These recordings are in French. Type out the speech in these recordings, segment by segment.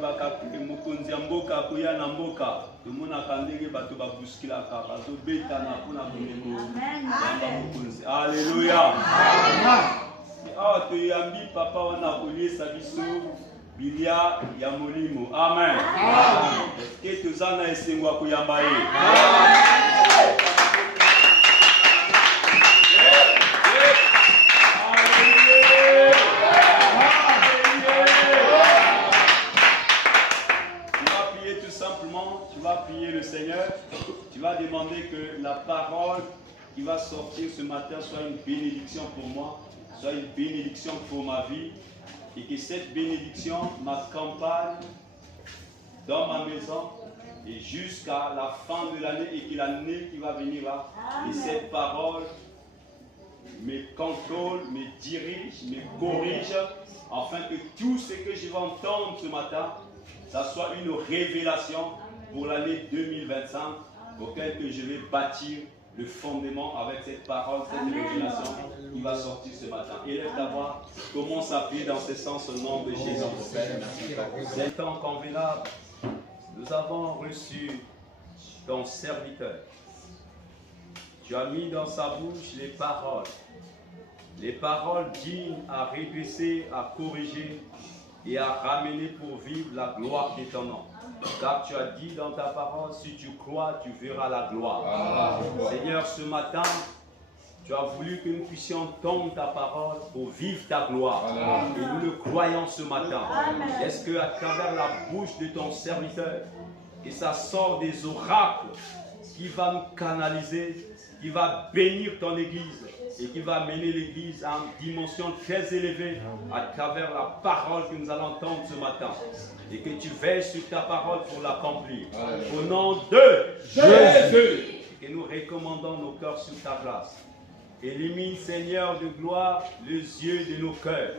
balobaka mokonzi ya mboka akoya na mboka tomonaka ndenge bato babuskilaka bazobetana mpona komema yamba mokonzi. Alleluya. Awa toyambi papa wana akoliesa biso bilia ya molimo. Amen. Eske toza na esengo ya koyamba ye? Tu vas prier le Seigneur, tu vas demander que la parole qui va sortir ce matin soit une bénédiction pour moi, soit une bénédiction pour ma vie, et que cette bénédiction m'accompagne dans ma maison et jusqu'à la fin de l'année, et que l'année qui va venir là, et cette parole me contrôle, me dirige, me corrige, afin que tout ce que je vais entendre ce matin, ça soit une révélation pour l'année 2025, auquel que je vais bâtir le fondement avec cette parole, cette révélation qui va sortir ce matin. Élève ta voix, commence à prier dans ce sens au nom de Jésus. C'est un temps convenable. Nous avons reçu ton serviteur. Tu as mis dans sa bouche les paroles dignes à redresser, à corriger et à ramener pour vivre la gloire de ton nom. Car tu as dit dans ta parole, si tu crois, tu verras la gloire. Amen. Seigneur, ce matin, tu as voulu que nous puissions entendre ta parole pour vivre ta gloire. Amen. Et nous le croyons ce matin. Est-ce qu'à travers la bouche de ton serviteur, que ça sort des oracles qui va nous canaliser, qui va bénir ton église et qui va mener l'église à une dimension très élevée à travers la parole que nous allons entendre ce matin. Et que tu veilles sur ta parole pour l'accomplir. Au nom de Jésus. Et que nous recommandons nos cœurs sur ta grâce. Élimine, Seigneur de gloire, les yeux de nos cœurs.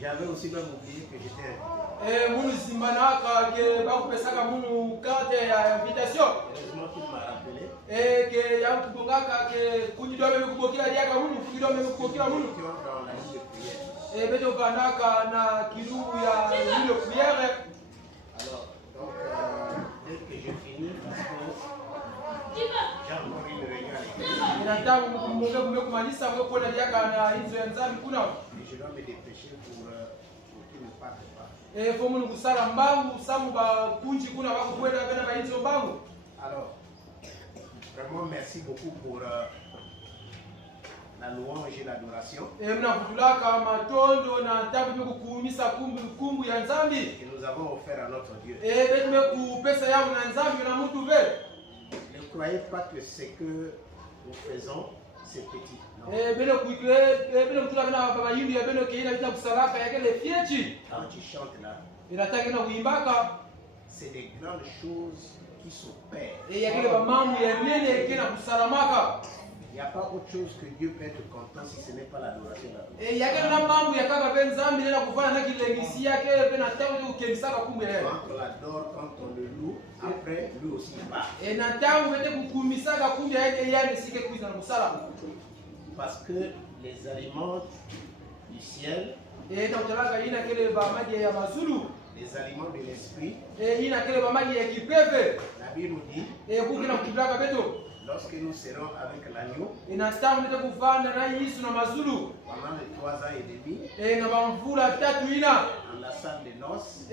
J'avais aussi même oublié que j'étais. Heureusement qu'il m'a rappelé. Dans la ligne de prière. Alors, donc, dès que j'ai fini, parce que j'ai encore une réunion à l'église. Et je dois me dépêcher pour qu'il ne parte pas. Alors, vraiment merci beaucoup pour la louange et l'adoration que nous avons offert à notre Dieu. Ne croyez pas que ce que nous faisons, c'est petit. Non. Quand tu chantes là, c'est des grandes choses qui s'opèrent. Il n'y a pas autre chose que Dieu peut être content si ce n'est pas l'adoration. Quand on l'adore, quand on le loue, après lui aussi il part. Parce que les aliments du ciel, les aliments de l'esprit, la Bible nous dit, lorsque nous serons avec l'agneau, pendant les 3 ans et demi, dans la salle de noces,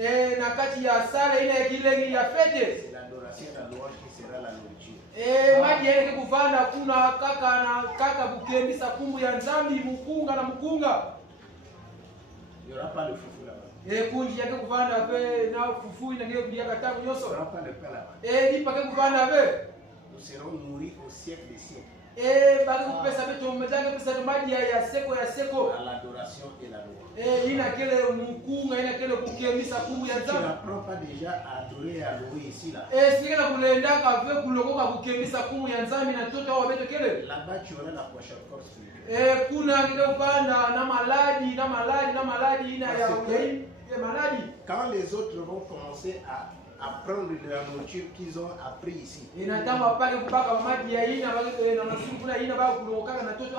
c'est l'adoration et la louange qui sera la nourriture. Il n'y aura pas le foufou là-bas. Il n'y aura pas de pain là-bas. Nous serons nourris au siècle des siècles. À l'adoration et la louange. Tu n'apprends pas déjà à adorer et à louer ici là. Là-bas tu auras la prochaine force spirituelle. Quand les autres vont commencer à apprendre de la nourriture qu'ils ont appris ici.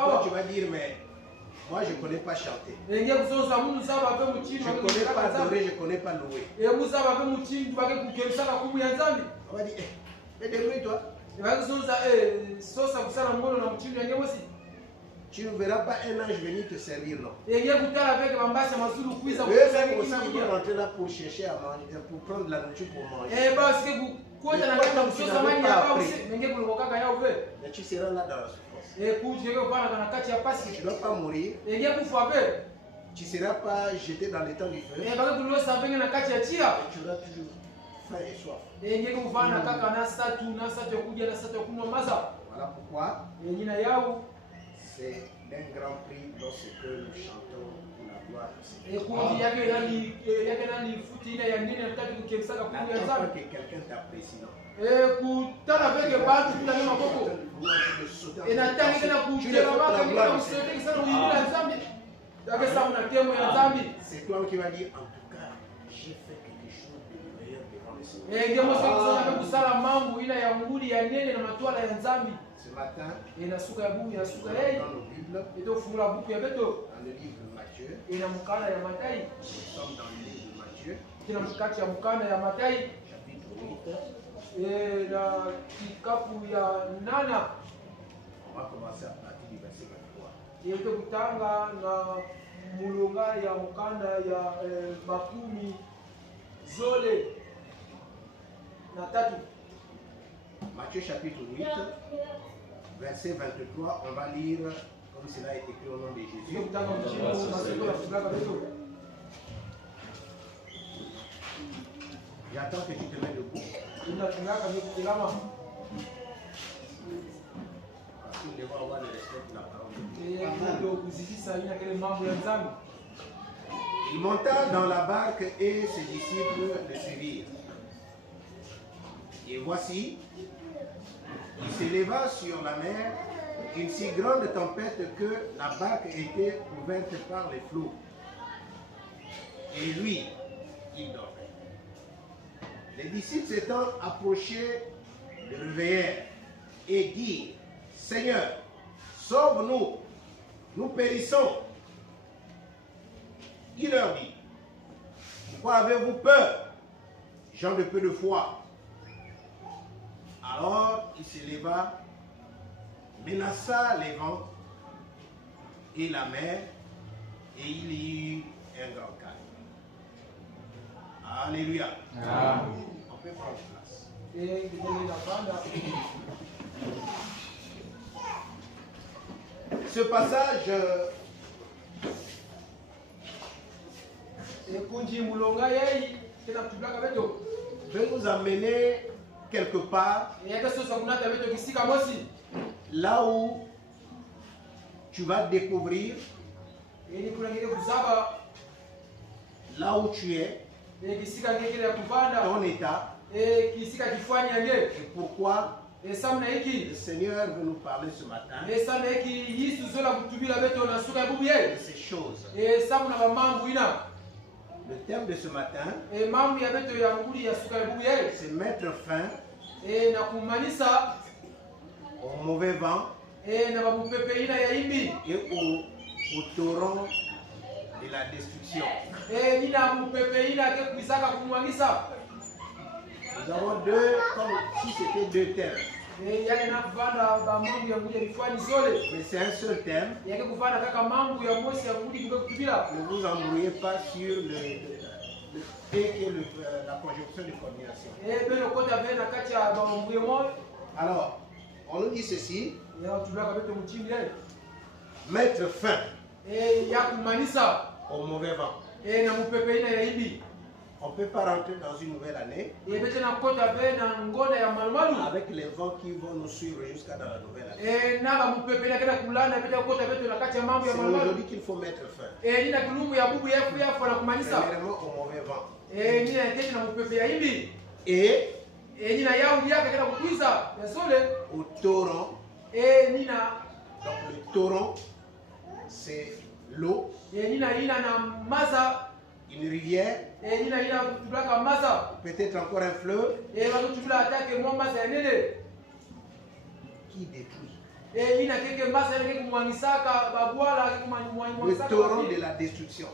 Toi, tu vas dire, mais moi je ne connais pas chanter. Je ne connais pas adorer, je ne connais pas louer. On va dire, mais débrouille-toi. Tu ne verras pas un ange venir te servir, non. Eux aussi ils vont rentrer là pour chercher à manger, pour prendre la nourriture pour manger. Mais tu seras là dans la souffrance. Tu ne dois pas mourir. Tu ne seras pas jeté dans les temps du feu. Tu auras toujours faim et soif. Voilà pourquoi c'est d'un grand prix lorsque nous chantons pour la gloire du Seigneur. N'attends pas que quelqu'un t'apprécie, non. C'est toi qui vas dire, en tout cas, j'ai fait quelque chose de meilleur devant le Seigneur. Ce matin, dans nos Bibles, dans le livre de Matthieu, nous sommes dans le livre de Matthieu, chapitre 8. On va commencer à partir du verset 23. Matthieu chapitre 8, verset 23, on va lire comme cela est écrit au nom de Jésus. J'attends que tu te mettes debout. Parce qu'il devra avoir le respect pour la parole de Dieu. Il monta dans la barque et ses disciples le suivirent. Et voici, il s'éleva sur la mer une si grande tempête que la barque était couverte par les flots. Et lui, il dormait. Les disciples s'étant approchés le réveillèrent et dirent, Seigneur, sauve-nous, nous périssons. Il leur dit, pourquoi avez-vous peur, gens de peu de foi? Alors il s'éleva, menaça les vents et la mer, et il y eut un grand calme. Alléluia. Amen. On peut prendre place. Ce passage veut nous amener quelque part là où tu vas découvrir là où tu es, ton état, et pourquoi le Seigneur veut nous parler ce matin de ces choses. Le thème de ce matin, c'est mettre fin au mauvais vent et au torrent de la destruction. Nous avons deux, comme si c'était deux thèmes. Mais c'est un seul thème. Ne vous embrouillez pas sur le et la conjonction de coordination. Alors, on nous dit ceci. Mettre fin au mauvais vent. On ne peut pas rentrer dans une nouvelle année avec les vents qui vont nous suivre jusqu'à dans la nouvelle année. C'est aujourd'hui qu'il faut mettre fin. Premièrement au mauvais vent. Et au torrent. Donc le torrent, c'est l'eau, une rivière, peut-être encore un fleuve qui détruit. Le torrent de la destruction.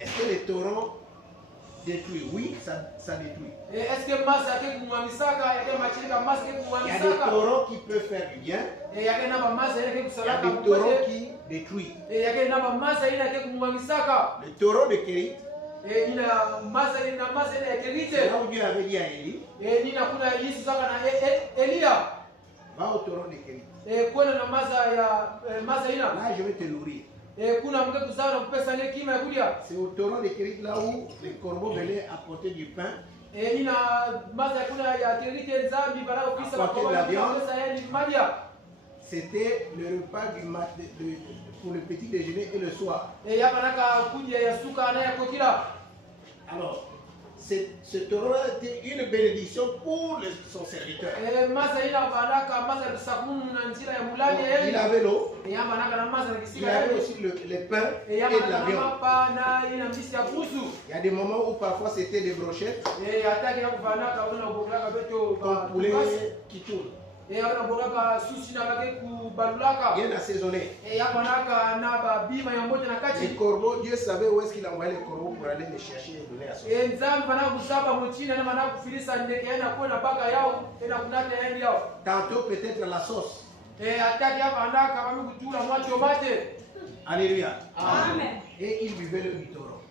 Est-ce que le torrent détruit? Oui, ça détruit. Il y a des torrents qui peuvent faire du bien. Il y a des torrents qui détruisent. Le torrent de Kérit, c'est là où Dieu avait dit à Élie, va au torrent de Kérit. Là, je vais te nourrir. C'est au torrent de Kérit là où les corbeaux venaient apporter du pain, apporter de la viande. C'était le repas du matin pour le petit déjeuner et le soir. Alors, ce torrent était une bénédiction pour son serviteur. Il avait l'eau, il avait aussi les pains et de la viande. Il y a des moments où parfois c'était des brochettes, comme poulet qui tourne. Bien assaisonné. Les corbeaux, Dieu savait où est-ce qu'il envoyait les corbeaux pour aller les chercher et donner à son tantôt peut-être la sauce. Alléluia. Amen. Et il buvait le torrent.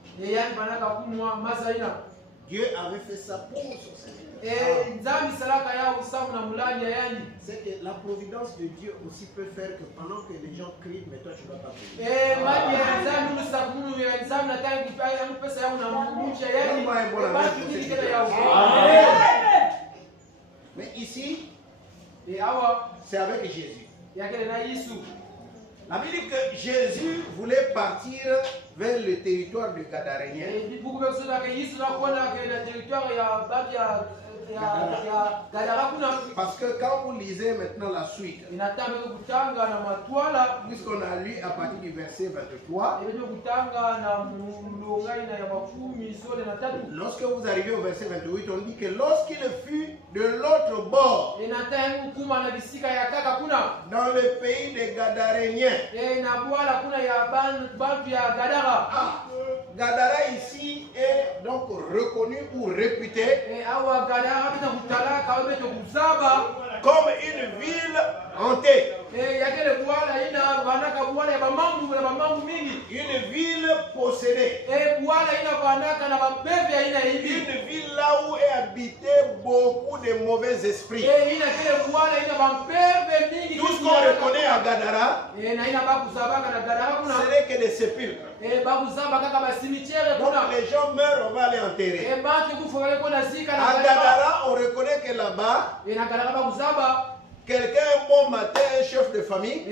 Dieu avait fait ça pour son Seigneur. C'est que la providence de Dieu aussi peut faire que pendant que les gens crient, mais toi tu ne vas pas prier. Mais ici, c'est avec Jésus. La Bible dit que Jésus voulait partir vers le territoire de Gadarénien. Parce que quand vous lisez maintenant la suite, puisqu'on a lu à partir du verset 23, lorsque vous arrivez au verset 28, on dit que lorsqu'il fut de l'autre bord, dans le pays des Gadaréniens, Gadara ici est donc reconnu ou réputé comme une ville hantée. Une ville possédée. Une ville là où est habité beaucoup de mauvais esprits. Tout ce qu'on reconnaît à Gadara, ce n'est que des sépulcres. Donc les gens meurent, on va les enterrer. À Gadara, on reconnaît que là-bas, quelqu'un un bon matin, un chef de famille,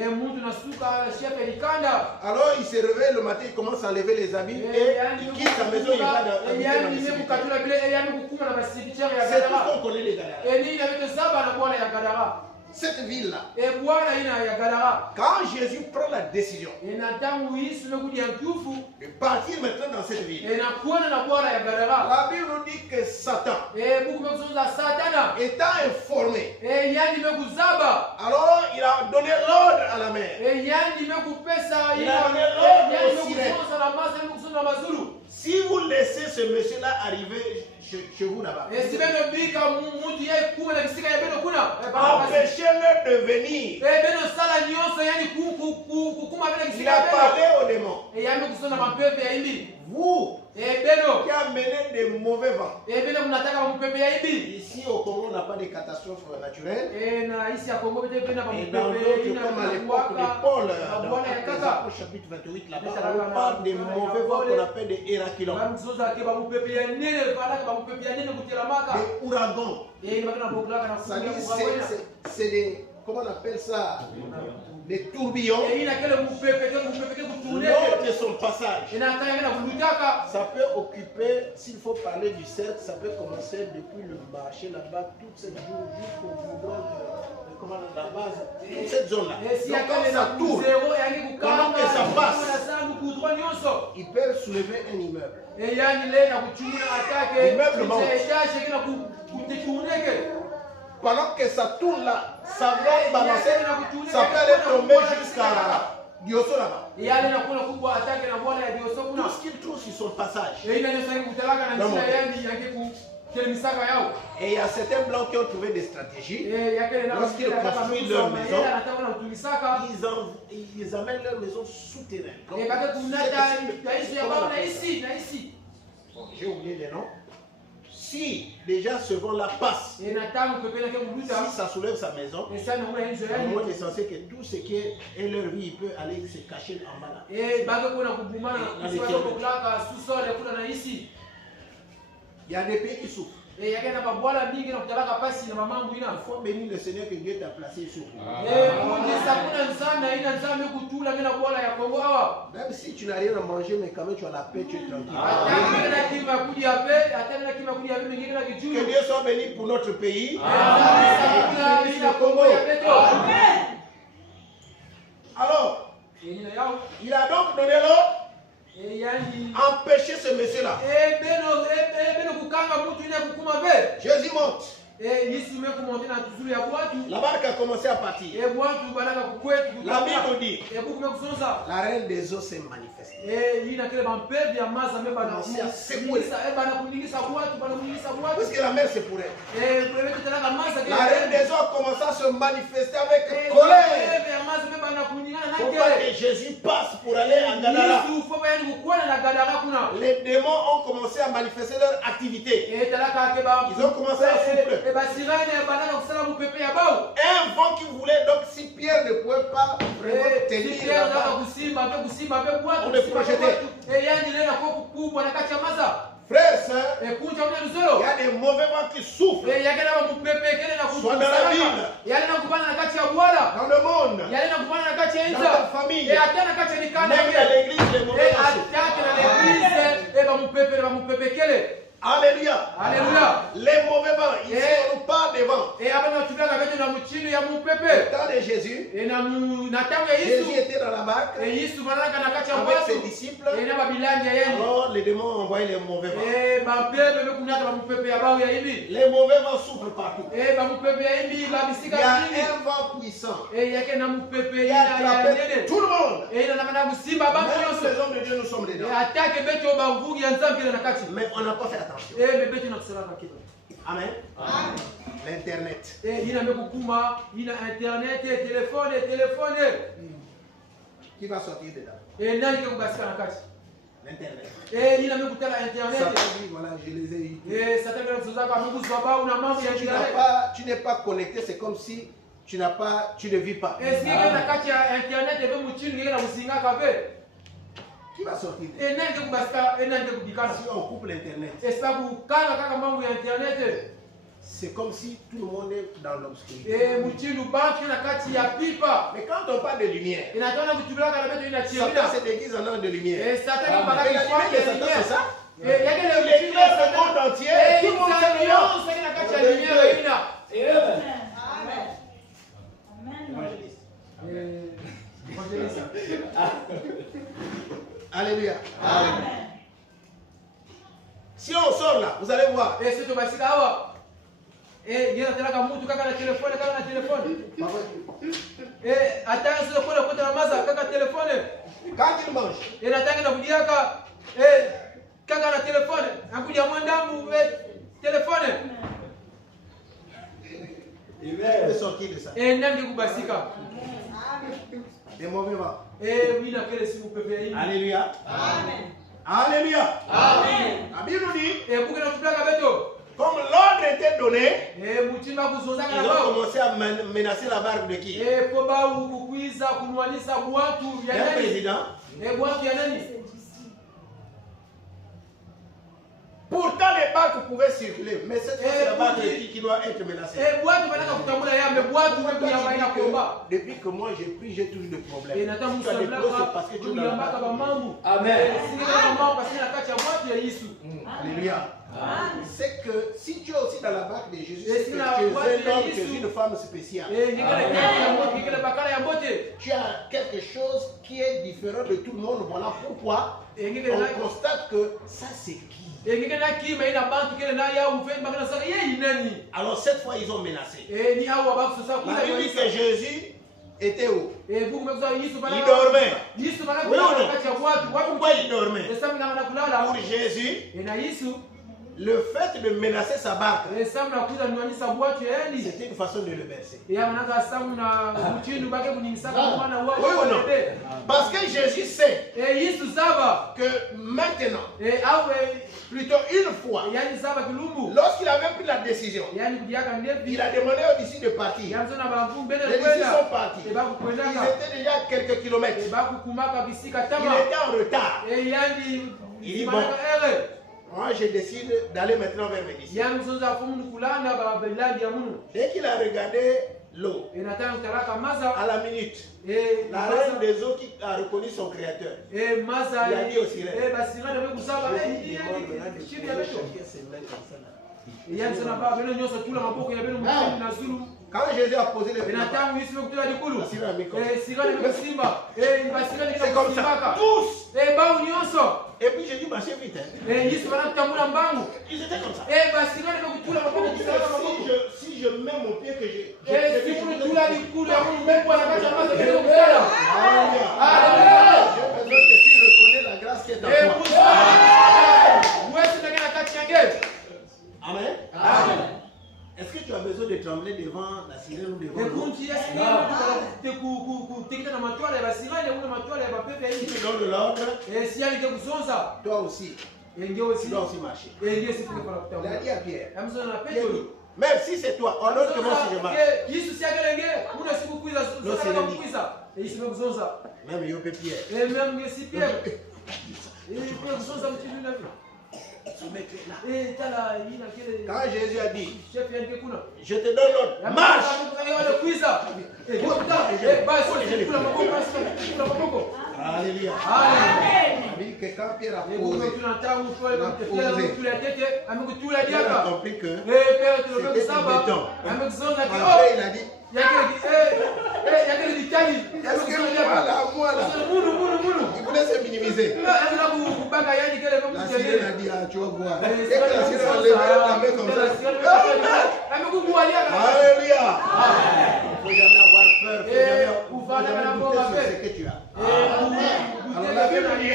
alors il se réveille le matin, il commence à enlever les habits et il quitte sa maison, il va habiter dans les cimetières. C'est tout ce qu'on connaît les Gadara. Cette ville-là, quand Jésus prend la décision de partir maintenant dans cette ville, la Bible nous dit que Satan, étant informé, alors il a donné l'ordre à la mer. Il a donné l'ordre aux sirènes. Si vous laissez ce monsieur-là arriver chez vous là-bas, empêchez-le de venir. Il a parlé aux démons. Vous qui amenez des mauvais vents. Ici au Congo, on n'a pas de catastrophes naturelles. Et dans d'autres, comme à l'époque de Paul, dans Apôtres chapitre 28, là-bas, on parle des mauvais vents qu'on appelle des héraculons. Des ouragans. C'est des, comment on appelle ça? Des tourbillons. Lors de son passage, ça peut occuper, s'il faut parler du cercle, ça peut commencer depuis le marché là-bas, toute cette zone jusqu'au boulot de la base, toute cette zone-là. Donc quand ça tourne, pendant que ça passe, ils peuvent soulever un immeuble. L'immeuble monte. Pendant que ça tourne là, ça va balancer, ça peut aller tomber jusqu'à Diosso là-bas. Tout ce qu'ils trouvent sur son passage. Et il y a certains blancs qui ont trouvé des stratégies. Lorsqu'ils construisent leur maison, ils amènent leur maison souterraine. J'ai oublié les noms. Si les gens se vont la passe, si ça soulève sa maison, on est censé que tout ce qui est leur vie, il peut aller se cacher en bas là. Il y a des pays qui souffrent. Il faut bénir le Seigneur que Dieu t'a placé sur vous. Même si tu n'as rien à manger, mais quand même tu as la paix, tu es tranquille. Que Dieu soit béni pour notre pays. Alors, il a donc donné l'ordre. Empêcher ce monsieur-là. Jésus monte. La barque a commencé à partir. La Bible dit, la reine des eaux s'est manifestée. Parce que la mer c'est pour elle. La reine des eaux a commencé à se manifester avec colère. Pourquoi que Jésus passe pour aller à Gadara? Les démons ont commencé à manifester leur activité. Ils ont commencé à souffler. Un vent qui voulait, donc si Pierre ne pouvait pas vraiment tenir, on le projetait. Frères, sœurs, il y a des mauvais vents qui soufflent. Soit dans la ville, dans le monde, dans ta famille, même dans l'église, les mauvais vents soufflent. Alléluia. Alléluia. Les mauvais vents, ils ne sont pas des vents. Au temps de Jésus, Jésus était dans la barque avec ses disciples. Alors les démons ont envoyé les mauvais vents. Les mauvais vents soufflent partout. Il y a un vent puissant qui attrape tout le monde. Même les hommes de Dieu, nous sommes dedans. Mais on n'a pas fait attention. Amen. L'Internet. Il y a Internet, téléphone. Qui va sortir dedans? Et l'Internet. L'Internet. Il y a Internet. Satan dit, voilà, je les ai eu. Et Satan Tu n'es pas connecté, c'est comme si tu ne vis pas. Qui va sortir dedans? Si on coupe l'Internet, c'est comme si tout le monde est dans l'obscurité. Mais quand on parle de lumière, Satan se déguise en homme de lumière. Et la lumière de Satan, c'est ça? Il éclaire le monde entier. Tout le monde Alléluia. Si on sort là, vous allez voir. Quand il mange, il peut sortir de ça. Des mauvais vents. Alléluia. Alléluia. La Bible nous dit, comme l'ordre était donné, ils ont commencé à menacer la barque de qui? D'un président. Pourtant, les barques pouvaient circuler, mais cette fois, c'est la barque qui doit être menacée. Depuis que moi j'ai pris, j'ai toujours des problèmes. Si tu as des problèmes, c'est parce que tu es dans la barque. Amen. Alléluia. C'est que si tu es aussi dans la barque de Jésus, c'est que tu es un homme, tu es une femme spéciale. Tu as quelque chose qui est différent de tout le monde. Voilà pourquoi on constate que ça c'est qui. Alors cette fois ils ont menacé. La Bible dit que Jésus était où? Il dormait. Oui ou non? Pourquoi il dormait? Pour Jésus, le fait de menacer sa barque, c'était une façon de le bercer. Oui ou non? Parce que Jésus sait que maintenant, plutôt une fois, lorsqu'il avait pris la décision, il a demandé aux disciples de partir. Les disciples sont partis. Ils étaient déjà à quelques kilomètres. Il était en retard. Il dit bon, moi je décide d'aller maintenant vers mes disciples. Dès qu'il a regardé l'eau, à la minute, la reine des eaux qui a reconnu son créateur, il a dit aux sirènes, quand Jésus a posé les pieds, c'est comme ça, tous. Et puis j'ai dit, marchez vite. Ils étaient comme ça. Si je mets mon pied, que j'ai besoin que tu reconnais la grâce qui est en toi. Amen. Est-ce que tu as besoin de trembler devant la sirène ou devant l'eau? Si tu donnes l'ordre, toi aussi, tu dois aussi marcher. Il a dit à Pierre, même si c'est toi, on donne que moi si je marche. Même Yopé Pierre. Quand Jésus a dit, je te donne l'ordre, marche. Alléluia. Amen. Que quand Pierre a posé, il a compris que c'était du béton. Après il a dit, est-ce que moi là, il voulait se minimiser. La sirène a dit, ah, tu vas voir. Et que la sirène a levé la main comme ça. Alléluia. Il ne faut jamais avoir peur. Il ne faut jamais douter sur ce que tu as. Alors la Bible dit,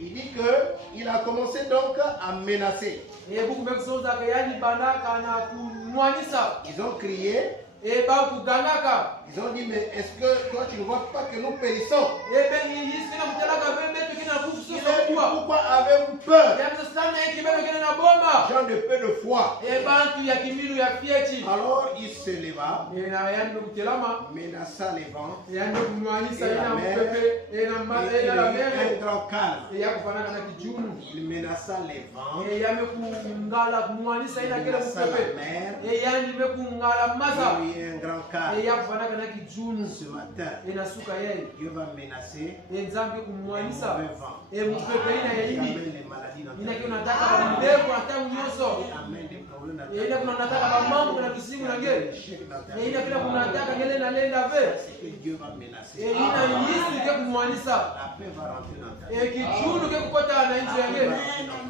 Il dit qu'il a commencé donc à menacer. Eh, buku mekusonza yani banaka na kumwanisa. Ils ont crié. Eh, ba kugangaka. Ils ont dit, mais est-ce que toi tu ne vois pas que nous périssons? Eh, ben yisina mtelaka bembe tukina kufu Il soso a dit, kwa. pourquoi avez-vous peur? Ya msana ekibelo kile na bomba. Gens de peu de foi. Eh, bantu ya kimilu ya fieti. Alors il se leva, Eh, na yani mkutelama. menaça les vents, Yani kumwanisa Et la ina mer. mpepe, na et ma il y la a eu mer. un grand calme. Eh, ya kufanana na kijunu. Il menaça les vents, Eh, ya mekungala kumwanisa ina il kile menaça la mpepe. mer. Eh, yani mekungala masa. Il y a eu un grand Eh, calme. ya kufanana na kijunu. Ce matin, Inasuka yeye. Dieu va menacer Nzambe les kumwanisa. mauvais vents. Mpepe ina ya Il hivi. amène les maladies dans ta Ina vie. kiona nataka mbeko hata unyoso. Il amène des problèmes dans ta Ina vie. kuna nataka mambo kuna kisimu na ngeli. L'échec dans ta Ina kila vie. kuna nataka ngele na lenda ve. C'est que Dieu va menacer. Ina yisi ke kumwanisa. La paix va rentrer dans ta vie. Kijunu ke kukota na nje ya ngeli.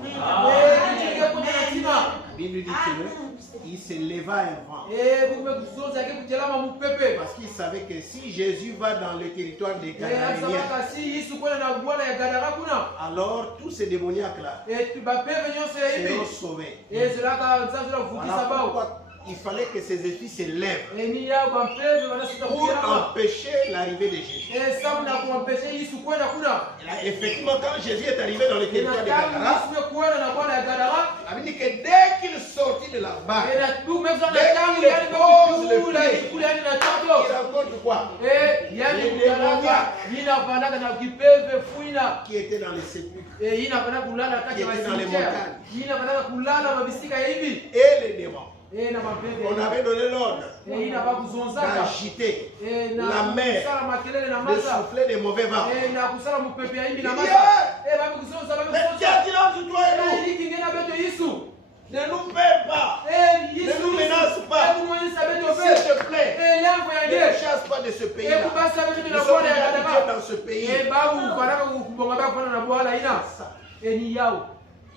Kijunu ke kukota na tima. La Bible dit qu'il se leva un vent. Bukume kusoza ke kutelama mupepe. Parce qu'il savait que si Jésus va dans le territoire des Gadaréniens, Asama kasi Yesu kwenda na bwana ya Gadara kuna. alors tous ces démoniaques-là Bapepe nyonso ya seront hivi. sauvés. Zelaka nzanzo la kuvukisa Voilà bao. pourquoi il fallait que ces esprits se lèvent Ni ya bapepe wanasita pour kutelama. empêcher l'arrivée de Jésus. Samu na kumpesha Yesu kwenda kuna. Et là, effectivement, quand Jésus est arrivé dans le territoire des Gadara, Yesu kwenda na bwana ya Gadara. la Bible dit que dès qu'il sortit de la barque, Na tu mekza na Dès tangu qu'il yani pose le kula pied, kula yani na il tato. rencontre quoi? Yani Les kutalaka démoniaques. ina vanaka na kipeve fuina. Qui était dans les sépulcres. Ina vanaka kulala kati ya Qui était dans les masinja. montagnes. Ina vanaka kulala mabisika ya hivi. Et les démons. Na mapeve. On avait donné l'ordre Ina ba kuzonzaka. d'agiter, Na mer, kusala makelele na de masa. souffler des mauvais vents. Na kusala mupepe ya hivi na Il masa. dit, Ba kuzonza ba mais kuzonza. qu'y a-t-il entre toi et nous? Hiki ngena beto Yesu. Ne nous perds pas. Yesu. Ne nous menace pas. Kumwonyesha beto S'il fe. te plaît, Lango ya ne ngeli. nous chasse pas de ce pays-là. Kubasa beto Nous na sommes bwana ya habitués Gadara. dans ce pays. Babu baraka kubonga ba kufana na bwala ina. Ça. Ni yao.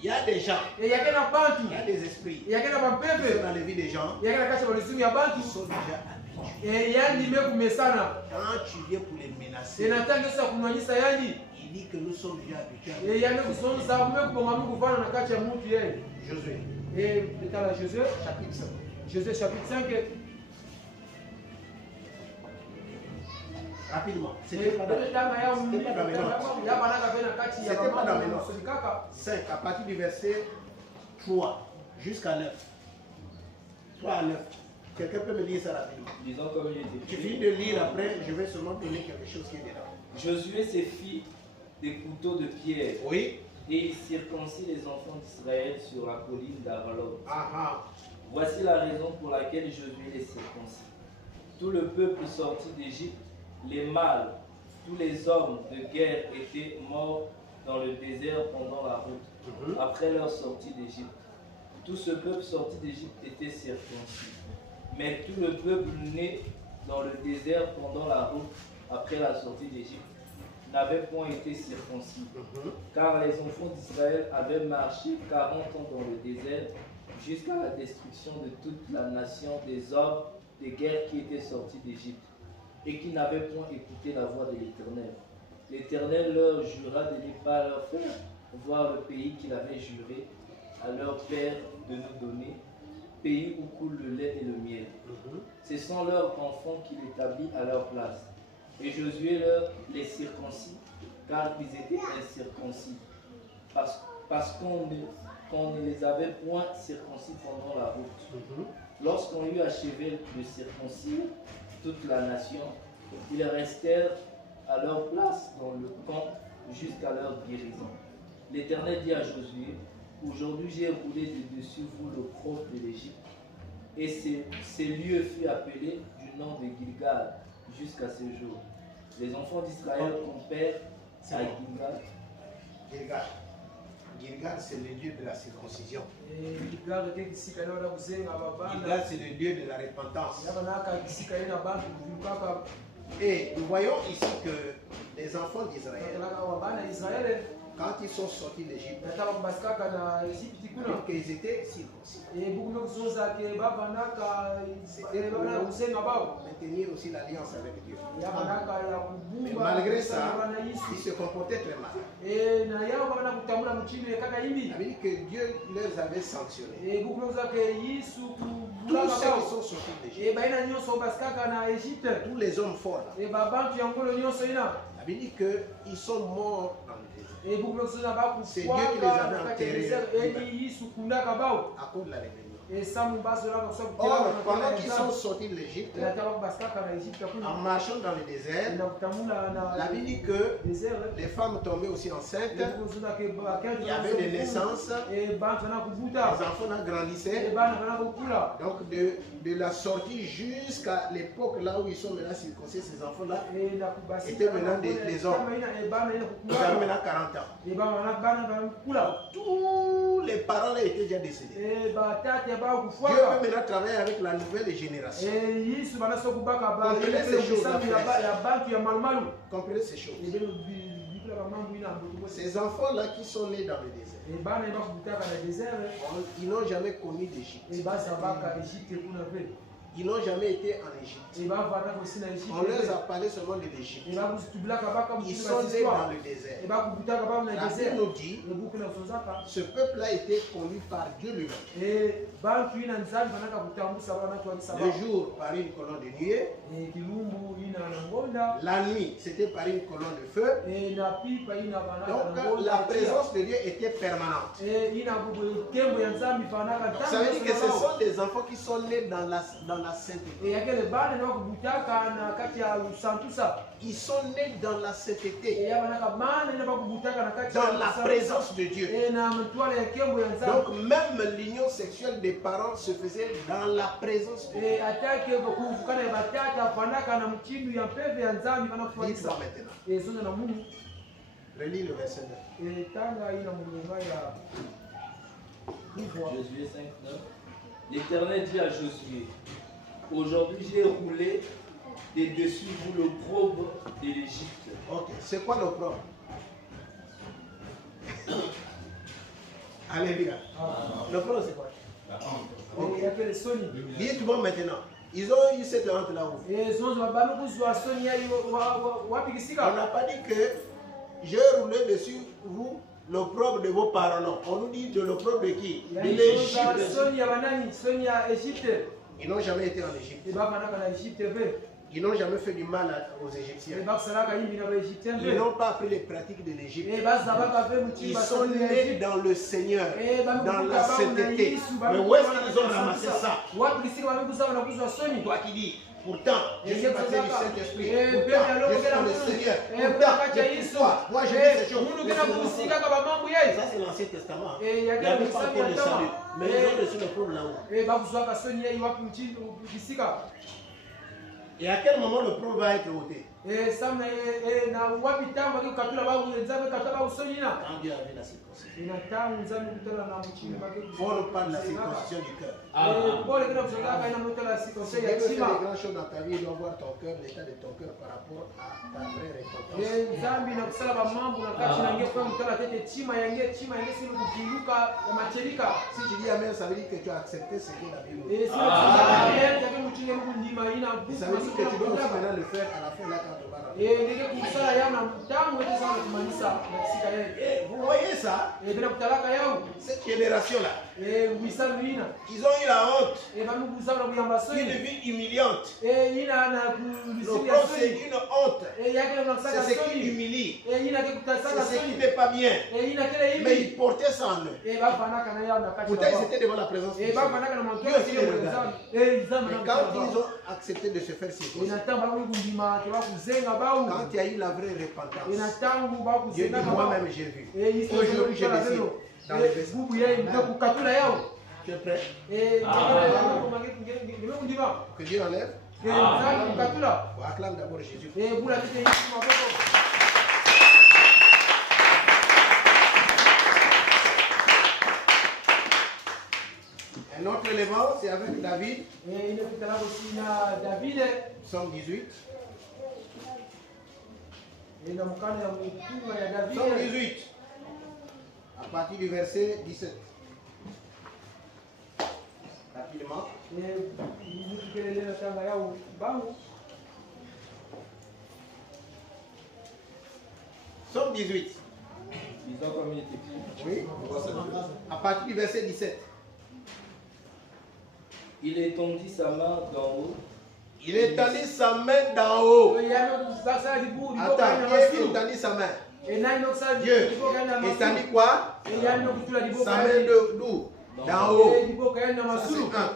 Il y a des gens, Yakena bantu. il y a des esprits Yakena qui sont bampepe. dans les vies des gens Yakena kacha balisungu ya qui bantu. sont déjà habitués. Yani mekumesana. Quand tu viens pour les menacer, Natanga sasa kumwanyisa yani. il dit que nous sommes déjà habitués. Yani kusonza kumekubonga Mungu kufana na kacha mtu yeye. Josué, Dans la Josué, chapitre 5. Josué chapitre 5. Rapidement. C'était pas dans mes notes. C'était pas dans mes notes. 5, à partir du verset 3 jusqu'à 9. 3 à 9. Quelqu'un peut me lire ça rapidement? Disons comme il était Tu écrit. finis de lire après, je vais seulement donner quelque chose qui est dedans. Josué se fit des couteaux de pierre Oui. et il circoncit les enfants d'Israël sur la colline d'Avalon. Ah ah. Voici la raison pour laquelle Josué les circoncit. Tout le peuple sorti d'Égypte, les mâles, tous les hommes de guerre étaient morts dans le désert pendant la route, après leur sortie d'Égypte. Tout ce peuple sorti d'Égypte était circoncis. Mais tout le peuple né dans le désert pendant la route, après la sortie d'Égypte, n'avait point été circoncis. Car les enfants d'Israël avaient marché 40 ans dans le désert, jusqu'à la destruction de toute la nation des hommes de guerre qui étaient sortis d'Égypte, et qui n'avaient point écouté la voix de l'Éternel. L'Éternel leur jura de ne pas leur faire voir le pays qu'il avait juré à leur père de nous donner, pays où coule le lait et le miel. Ce sont leurs enfants qu'il établit à leur place. Et Josué leur les circoncis, car ils étaient incirconcis, parce qu'on ne les avait point circoncis pendant la route. Lorsqu'on eut achevé de circoncire toute la nation, ils restèrent à leur place dans le camp jusqu'à leur guérison. L'Éternel dit à Josué, aujourd'hui j'ai roulé de dessus vous l'opprobre de l'Égypte. Et ces lieux furent appelés du nom de Gilgal jusqu'à ce jour. Les enfants d'Israël campèrent à Gilgal. Gilgal. Gilgal, c'est le lieu de la circoncision. Gilgal, c'est le lieu de la repentance. Et nous voyons ici que les enfants d'Israël Quand ils sont sortis d'Égypte, nataka kubasikaka na Egypte kuna qu'ils étaient circoncis. bukume kuzoza ke bavanaka bana kusenga bao Maintenir aussi l'alliance avec Dieu. yavanaka ya Mais kubumba malgré ça, bana ils Yesu se comportaient très mal. na yao bana kutambula mchini kaka hivi Ça veut dire que Dieu les avait sanctionnés. bukume kuzoza ke Yesu Tous kubula ceux qui bao sont sortis d'Égypte, baina nyonso basikaka na Egypte tous les hommes forts là, babantu ya ngolo nyonso ina ça veut dire qu'ils sont morts dans le désert bukume kuzoza C'est Dieu qui les avait bakufwaka enterrés. eni Yesu kundaka bao à cause de la rébellion. samu basolaka kusoka Or, pendant qu'ils sont sortis de l'Égypte, nataka kubasikaka na Egypte kuna en marchant dans le désert, la Bible dit que les femmes tombaient aussi enceintes, il y avait des naissances, les enfants grandissaient. Donc de la sortie jusqu'à l'époque là où ils sont maintenant circoncis, ces enfants-là étaient maintenant des hommes. Ils avaient maintenant 40 ans. Tous les parents là étaient déjà décédés. Dieu peut maintenant travailler avec la nouvelle génération. Comprenez ces choses. Ces enfants-là qui sont nés dans le désert, ils n'ont jamais connu d'Égypte. Ils n'ont jamais été en Égypte. On leur a parlé seulement de l'Égypte. Ils sont nés dans le désert. La Bible nous dit ce peuple-là a été conduit par Dieu lui-même. Le jour par une colonne de nuée. La nuit, c'était par une colonne de feu. Donc la présence de Dieu était permanente. Ça veut dire que ce sont des enfants qui sont nés dans la sainteté. Ils sont nés dans la sainteté, dans la présence de Dieu. Donc même l'union sexuelle des parents se faisait dans la présence de Dieu. Dites-moi maintenant. Relis le verset 9. Josué 5, 9. L'Éternel dit à Josué, aujourd'hui j'ai roulé de dessus vous l'opprobre de l'Égypte. Ok, c'est quoi l'opprobre? Alléluia. L'opprobre c'est quoi? Okay. Dites-moi maintenant. Ils ont eu cette honte là où? On n'a pas dit que j'ai roulé dessus vous l'opprobre de vos parents, non. On nous dit de l'opprobre de qui? De l'Égypte. Ils n'ont jamais été en Égypte. Ils n'ont jamais fait du mal aux Égyptiens. Ils n'ont pas appris les pratiques de l'Égypte. Ils sont nés dans le Seigneur, dans la sainteté. Mais où est-ce qu'ils ont ramassé ça? Toi qui dis, pourtant, je suis baptisé du Saint-Esprit. Pourtant, je suis dans le Seigneur. Pourtant, moi je dis ces choses. Ça c'est l'Ancien Testament. Il n'y avait pas encore de salut. Mais ils ont reçu le problème là-haut. Et à quel moment le problème va être ôté? Quand Dieu avait la circoncision. On parle de la circoncision du cœur. Si Dieu fait des grandes choses dans ta vie, il doit voir ton cœur, l'état de ton cœur par rapport à ta vraie repentance. Si tu dis Amen, ça veut dire que tu as accepté ce que la Bible dit. Ça veut dire que tu dois aussi maintenant le faire à la fin là quand tu vas rentrer. Vous voyez ça? Cette génération-là, ils ont eu la honte, une vie humiliante. L'opprobre, c'est une honte. C'est ce qui humilie. C'est ce qui n'est pas bien. Mais ils portaient ça en eux. Pourtant, ils étaient devant la présence de Dieu. Dieu aussi les regarde. Mais quand ils ont accepté de se faire circoncire, quand il y a eu la vraie repentance, Dieu dit moi-même j'ai vu. Aujourd'hui je décide dans les versets. Tu es prêt? Que Dieu enlève. Acclame d'abord Jésus. Un autre élément, c'est avec David. Psaume 18. Psaume 18. partir du verset 17. Rapidement. Somme 18. Lisons comme il est écrit. Oui. À partir du verset 17. Il étendit sa main d'en haut. Il étendit sa main d'en haut. Attends, qui étendit sa main? Dieu. Étendit quoi? Sa main d'où? D'en haut. Ça, c'est un.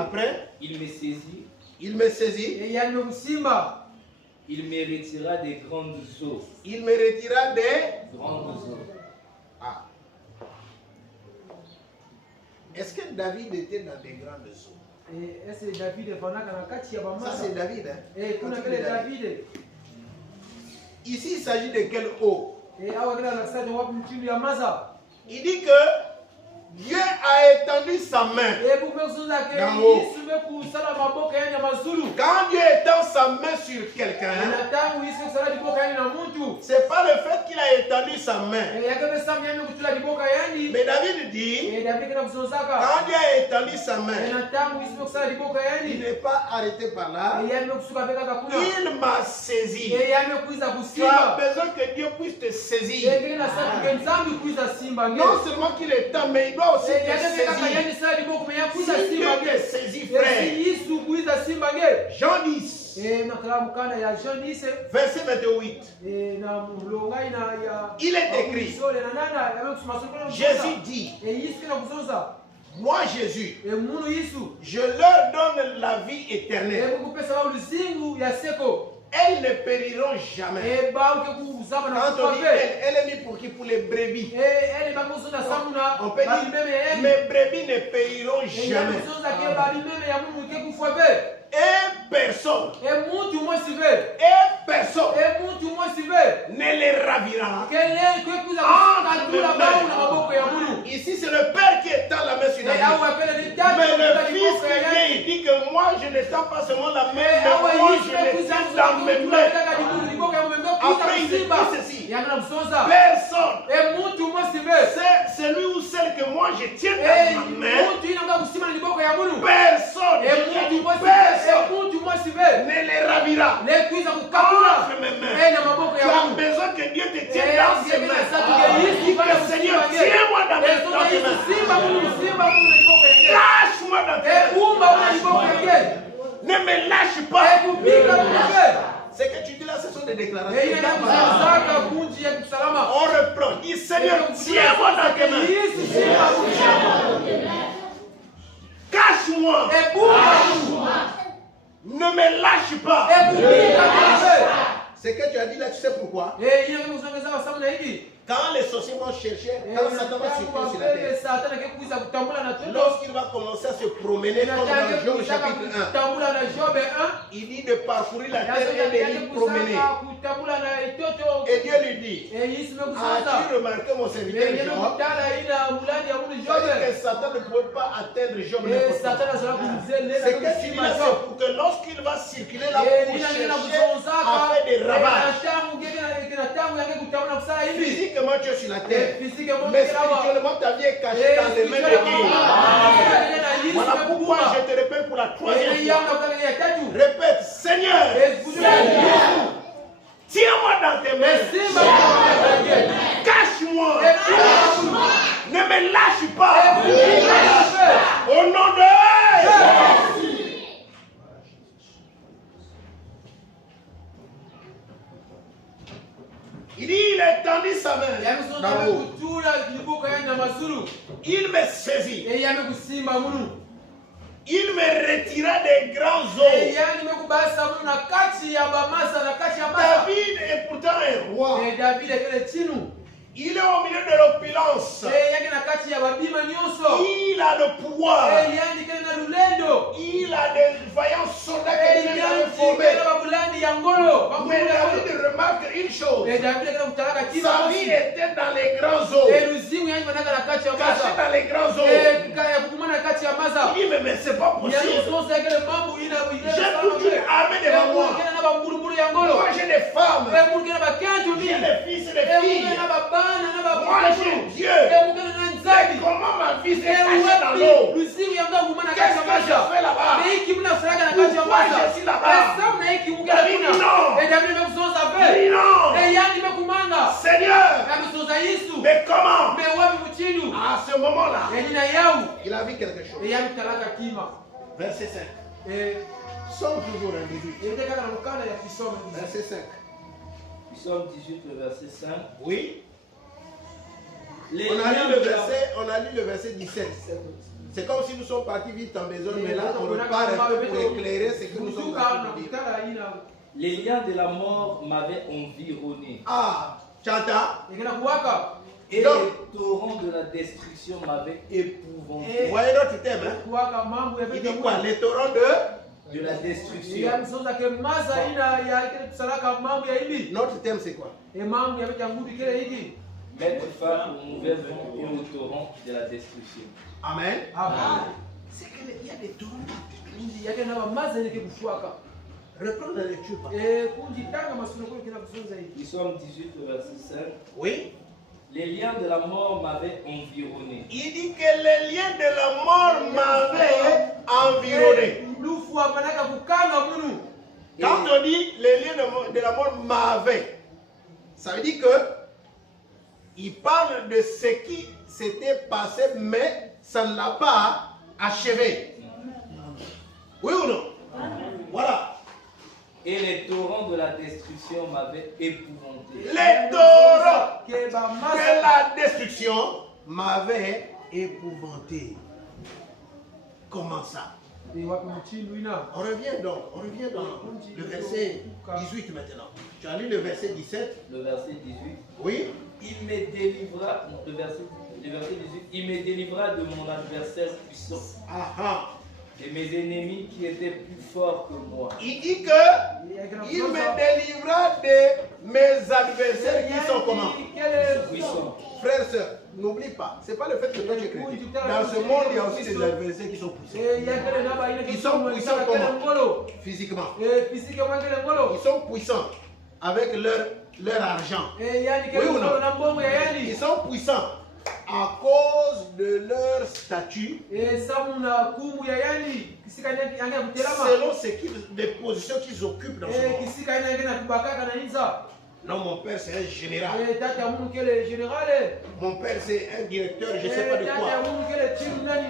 Après, Il me saisit. il me saisit. Il me retira des grandes eaux. Il me retira des. Grandes eaux. Ah. Est-ce que David était dans des grandes eaux? Ça, c'est David. Hein? Quand tu dis David. Ici, il s'agit de quelle eau? Il dit que Dieu a étendu sa main d'en haut. Quand Dieu étend sa main sur quelqu'un, c'est pas le fait qu'il a étendu sa main. Mais David dit, quand Dieu a étendu sa main, il n'est pas arrêté par là. Il m'a saisi. Tu as besoin que Dieu puisse te saisir. Non seulement qu'il étend, mais il doit aussi te saisir. Si Dieu te saisit, frère. Jean 10, verset 28. Il est écrit, Jésus dit, moi Jésus, je leur donne la vie éternelle. Elles ne périront jamais. Quand on dit elle est mise pour qui? Pour les brebis. On peut dire, mes brebis ne périront jamais. Et personne ne les ravira. Ici, c'est le Père qui étend la main sur David. Mais le Fils qui vient, il dit que moi, je n'étends pas seulement la main, mais moi, je l'étends dans mes mains. Après, il dit ceci. Personne. C'est celui ou celle que moi, je tiens dans ma main. Personne. Ne les ravira. Entre mes mains. Tu as besoin que Dieu te tienne dans ses mains. Dis que Seigneur, tiens-moi dans tes mains. Lâche-moi dans tes mains. Ne me lâche pas. Ce que tu dis là, ce sont des déclarations. On reprend. Dis Seigneur, tiens-moi dans tes mains. Cache-moi. Ne me lâche pas. Ce que tu as dit là, tu sais pourquoi? Quand les sorciers vont chercher, quand Satan va circuler sur la terre, lorsqu'il va commencer à se promener comme dans Job chapitre 1, il dit de parcourir la terre et de l'y promener. Et Dieu lui dit, as-tu remarqué mon serviteur Job? C'est que Satan ne pouvait pas atteindre Job. Ce que tu dis là, c'est pour que lorsqu'il va circuler là pour chercher à faire des ravages, physiquement tu es sur la terre, mais spirituellement ta vie est cachée dans les mains de Dieu. Voilà pourquoi je te répète pour la troisième fois. Répète, Seigneur, tiens-moi dans tes mains. Cache-moi. Ne me lâche pas. Au nom de Jésus. Il dit, il a étendu sa main dans l'eau. Il me saisit. Il me retira des grands eaux. David est pourtant un roi. Il est au milieu de l'opulence. Il a le pouvoir. Il a des vaillants soldats qui viennent former. Mais David remarque une chose. Sa vie était dans les grands eaux. Caché dans les grands eaux. Il dit, mais c'est pas possible. J'ai toute une armée de en moi. Moi, j'ai des femmes. J'ai des fils et des filles. Moi, j'ai Dieu. Mais comment ma vie s'est cachée dans l'eau? Qu'est-ce que je fais là-bas? Pourquoi je suis là-bas? Dis non. Seigneur. Mais comment? À ce moment-là, il a vu quelque chose. Verset 5. Somme toujours un 18. Verset 5. Psaume 18, le verset 5. Oui. On a lu le verset 17. C'est comme si nous sommes partis vite en besoin, mais là on repart un peu pour éclairer ce que nous sommes en train de dire. Les liens de la mort m'avaient environné. Ah, Chanta. Et Donc, les torrents de la destruction m'avaient épouvanté. vous voyez notre thème, hein? Il dit quoi? Les torrents De la destruction. Notre thème c'est quoi? Mettre fin au mauvais vent et au torrent de la destruction. Amen. C'est qu'il y a des torrents de destruction. Reprends la lecture. Psaume 18, le verset 5. Oui. Les liens de la mort m'avaient environné. Il dit que les liens de la mort m'avaient environné. Quand on dit les liens de la mort m'avaient, ça veut dire que il parle de ce qui s'était passé, mais ça ne l'a pas achevé. Oui ou non? Voilà. Et les torrents de la destruction m'avaient épouvanté. Les torrents de la destruction m'avaient épouvanté. Comment ça? On revient dans le verset 18 maintenant. Tu as lu le verset 17? Le verset 18. Oui. Il me délivra, non, le verset 18, il me délivra de mon adversaire puissant. Et mes ennemis qui étaient plus forts que moi. Il dit que il me délivra de mes adversaires qui sont comment? Puissants. Frères et sœurs, n'oublie pas, ce n'est pas le fait que toi tu es chrétien. Dans ce monde, il y a aussi des adversaires qui sont puissants. Ils sont puissants comment? Physiquement. Ils sont puissants avec leur argent. Oui ou non? Ils sont puissants à cause de leur statut, selon les positions qu'ils occupent dans ce monde. Non, mon père c'est un général. Mon père c'est un directeur, je ne sais pas de quoi.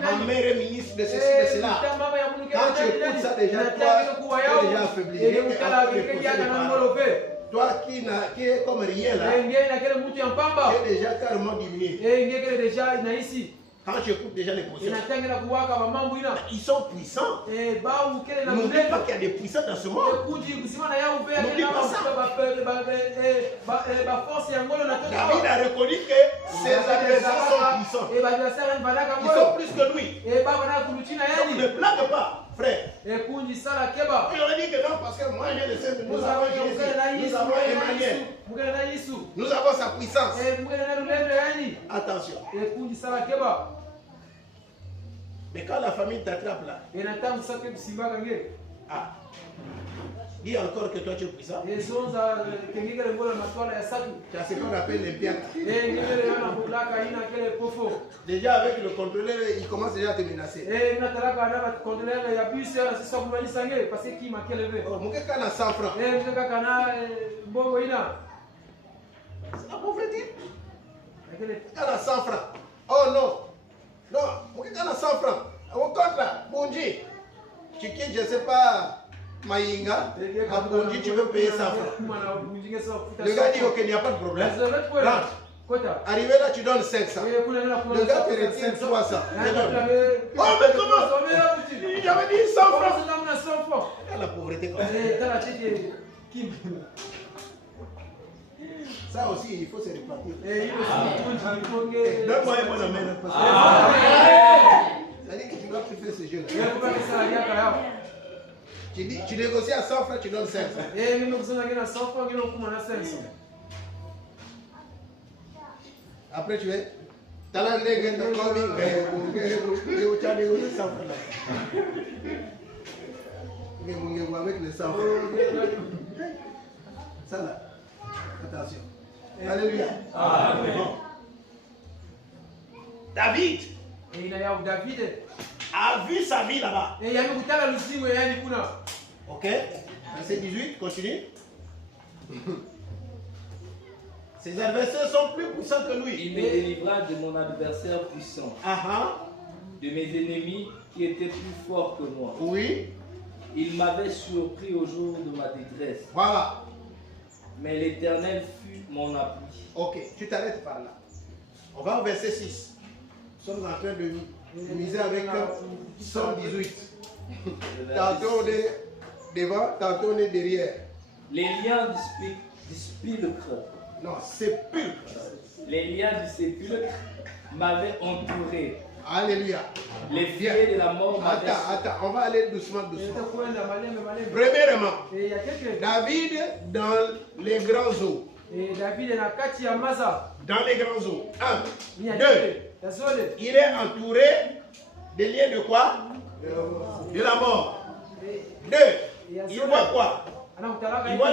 Ma mère est ministre de ceci, de cela. Quand tu écoutes ça déjà, toi, tu es déjà affaibli. Toi qui est comme rien là, tu es déjà carrément diminué. Quand tu écoutes déjà les positions, ils sont puissants. N'oublie pas qu'il y a des puissants dans ce monde. N'oublie pas ça. David a reconnu que ses adversaires sont puissants. Ils sont plus que lui. Donc ne blague pas, frère. Il aurait dit que non, parce que moi j'ai le Saint, nous avons Jésus, nous avons Emmanuel, nous avons sa puissance. Attention. Mais quand la famille t'attrape là, dis encore que toi tu es puissant. Tu as ce qu'on appelle les biens. Déjà avec le contrôleur, il commence déjà à te menacer. Oh, mon gars, quand on a 100 francs. C'est la pauvreté. Quand on a 100 francs. Oh non. Non, mon gars, quand on a 100 francs. Au compte là, Bonji. Tu quittes, je ne sais pas. Maïnga, à Bonji, tu veux payer 100 francs. Le gars dit ok, il n'y a pas de problème. Rentre. Arrivé là, tu donnes 500. Le gars te retire 300. Oh, mais comment? J'avais dit 100 francs. La pauvreté comme ça. Ça aussi, il faut se répartir. Donne-moi un bon amène. C'est-à-dire que tu dois plus faire ce jeu-là. Tu négocies à 100 francs, tu donnes 500. Après, tu es. T'as la nègre de combien? Tu as négocié 100 francs. avec le sang. Ça là. Attention. Alléluia. Amen. David Et il y a David. a vu sa vie là-bas. Et il y a eu Kutala Lusingo et Yanni Kuna. Ok. Verset 18, continue. Ses adversaires sont plus puissants que lui. Il me délivra de mon adversaire puissant, de mes ennemis qui étaient plus forts que moi. Oui. Il m'avait surpris au jour de ma détresse. Voilà. Mais l'Éternel fut mon appui. Ok, tu t'arrêtes par là. On va au verset 6. Nous sommes en train de miser avec 118. Tantôt on est devant, tantôt on est derrière. Les liens du sépulcre. Non, sépulcre. Les liens du sépulcre m'avaient entouré. Alléluia. Les filets de la mort m'avaient... Attends, on va aller doucement. Et il y a Premièrement, quelques. David dans les grands eaux. Et David est dans Kati Yamaza. Dans les grands eaux. 1, Il y a 2. deux. Il est entouré des liens de quoi? De la mort. 2. Il voit quoi? Il voit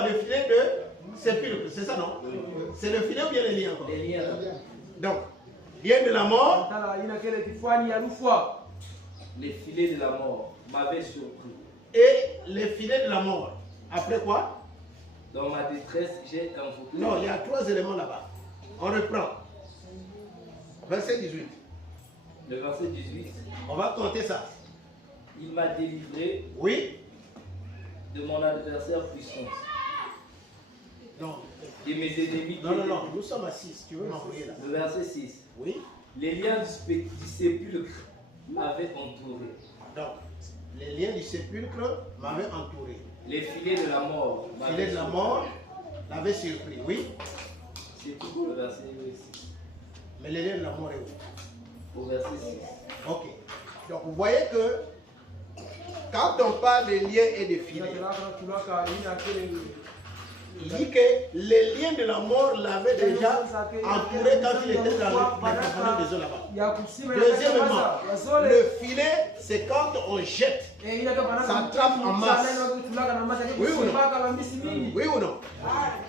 le filet de sépulcre, c'est ça non? C'est le filet ou bien les liens encore? Les liens. Donc, lien de la mort. Les filets de la mort m'avaient surpris. Et les filets de la mort. Après quoi? Dans ma détresse, j'ai invoqué. Non, il y a 3 éléments là-bas. On reprend. Verset 18. Le verset 18. On va compter ça. Il m'a délivré Oui. de mon adversaire puissant. Non. Et mes ennemis. Non. Nous sommes à 6. Tu veux m'envoyer là? Le verset 6. Oui. Les liens du sépulcre m'avaient entouré. Donc, les liens du sépulcre m'avaient entouré. Les filets de la mort. Le filet de la mort l'avait surpris. Oui. C'est tout le verset 6. Mais les liens de la mort est où? Au verset 6. Ok. Donc, vous voyez que quand on parle des liens et des filets, il dit que les liens de la mort l'avaient déjà entouré quand il était dans les profondeurs des eaux là-bas. Deuxièmement, le filet, c'est quand on jette, ça trappe en masse. Oui ou non? Oui ou non?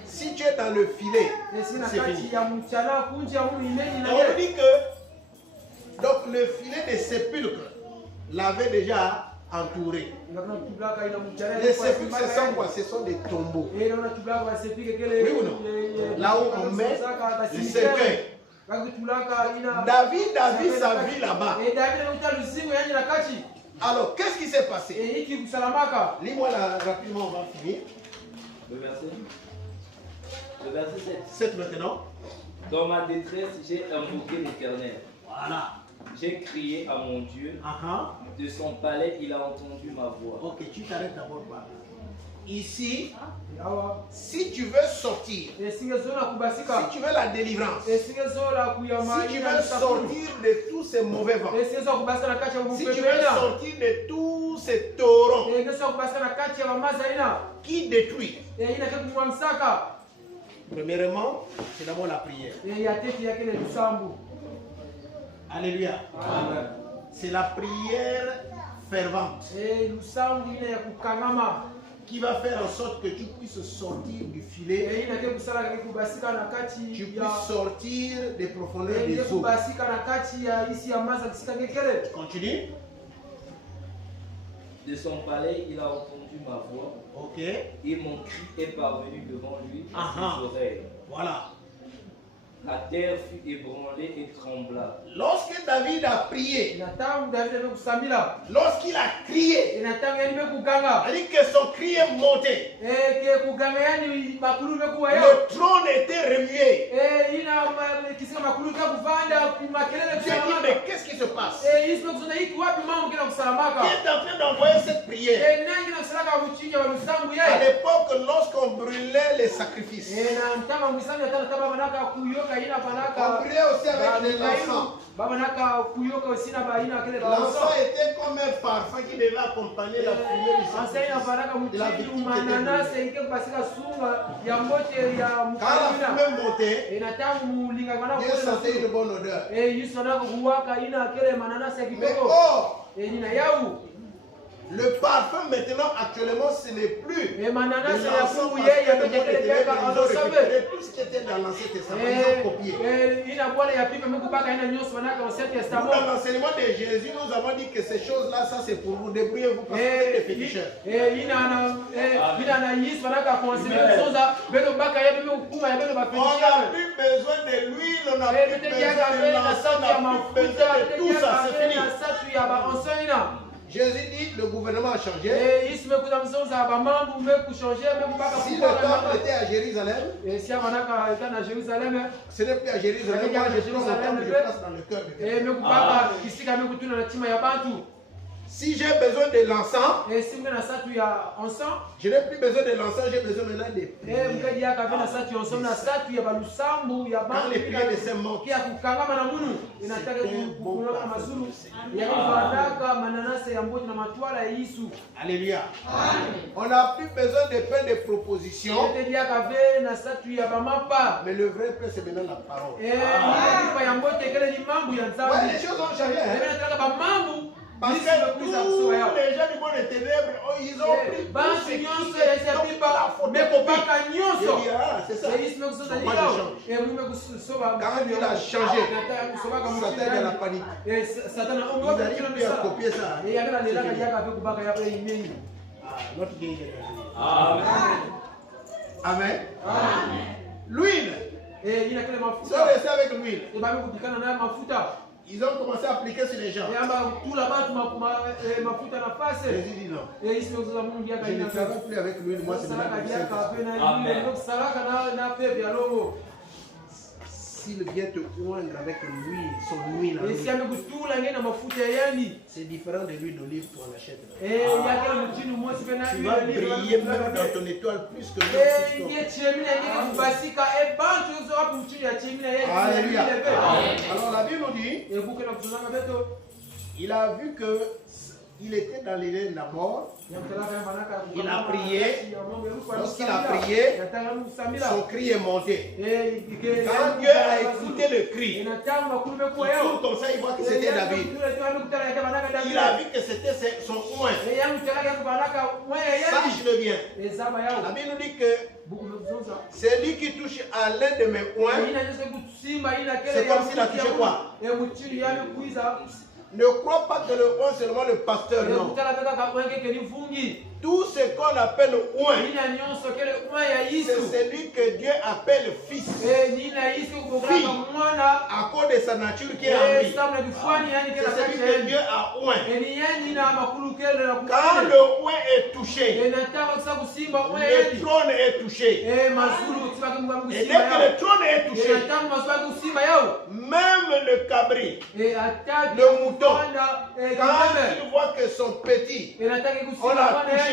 Si tu es dans le filet, c'est fini. On dit que donc, le filet des sépulcres l'avait déjà entouré. Les sépulcres, ce sont quoi? Ce sont des tombeaux. Oui ou non? Là où on met le cercueil. David a vu sa vie là-bas. Alors, qu'est-ce qui s'est passé? Lis-moi là, rapidement, on va finir. Le verset 7. 7 maintenant. Dans ma détresse, j'ai invoqué l'Éternel. Voilà. J'ai crié à mon Dieu. De son palais, il a entendu ma voix. Ok, tu t'arrêtes d'abord par là. Ici, si tu veux sortir, si tu veux la délivrance, si tu veux sortir de tous ces mauvais vents, si tu veux sortir de tous ces torrents qui détruisent, premièrement, c'est d'abord la prière. Alléluia. C'est la prière fervente qui va faire en sorte que tu puisses sortir du filet, tu puisses sortir des profondeurs des eaux. Continue. De son palais, il a entendu ma voix. Ok. Et mon cri est parvenu devant lui à ses oreilles. Voilà. La terre fut ébranlée et trembla. Lorsque David a prié, lorsqu'il a crié, c'est-à-dire que son cri est monté. Le trône était remué. Dieu dit, mais qu'est-ce qui se passe? Qui est en train d'envoyer cette prière? À l'époque, lorsqu'on brûlait les sacrifices, on brûlait aussi avec de l'encens. L'encens était comme un parfum qui devait accompagner la fumée du sacrifice, de la victime qui était brûlée. Quand la fumée montait, Dieu sentait une bonne odeur. Mais or, Le parfum maintenant, actuellement, ce n'est plus. Et manana de c'est ya l'encens, kuye parce que ya le monde mekele était yaka là, ils ont alosabe. récupéré tout ce qui était dans l'Ancien Testament, ils ont copié. Ina bwana ya pipa mekubaka ina nyonso manaka Ancien Nous, Testament. dans l'enseignement de Jésus, nous avons dit que ces choses-là, ça c'est pour vous débrouiller, vous parce que vous êtes des féticheurs. Ina na yis manaka conseiller zoza beno baka ya beno kuma ya beno ba On n'a plus besoin de l'huile, on n'a plus besoin de l'encens, on n'a plus besoin de tout ça, c'est fini. Jésus dit, le gouvernement a changé. Si le temple était à Jérusalem, ce n'est plus à Jérusalem. Moi, je prends le temple, je place dans le cœur de quelqu'un. Si j'ai besoin de l'encens, je n'ai plus besoin de l'encens, j'ai besoin maintenant des prières. Quand les prières de ces morts, alléluia. On n'a plus besoin de pain de proposition. Mais le vrai pain, c'est maintenant la parole. Ouais, les choses ont changé. Hein? Parce que tous les gens du monde des ténèbres, ils ont pris c'est ça. Moi je change. Quand il a changé, Satan est dans la panique. Il n'arrive plus à copier ça. Notre Dieu est Amen. Amen. L'huile. Ils sont restés avec l'huile. Ils ont commencé à appliquer sur les gens. Jésus dit non. Je ne travaille plus avec l'huile, moi c'est maintenant. S'il vient te oindre avec l'huile, son huile, c'est différent de l'huile d'olive qu'on achète. Tu vas briller même dans ton étoile plus que Alléluia. Alors la Bible nous dit, il a vu que il était dans l'île de la mort. Il a prié. Lorsqu'il a prié, son cri est monté. Quand Dieu a écouté le cri, il tourne comme ça, il voit que c'était David. Il a vu que c'était son oint. Sache-le bien. La Bible nous dit que c'est lui qui touche à l'un de mes oints. C'est comme s'il a touché quoi? Ne crois pas que le oint seulement le pasteur, non. Tout ce qu'on appelle oint, c'est celui que Dieu appelle fils. Fille, à cause de sa nature qui est en lui. C'est celui que Dieu a oint. Quand le oint est touché, le trône est touché. Et dès que le trône est touché, même le cabri, le mouton, quand il voit que son petit, on l'a touché,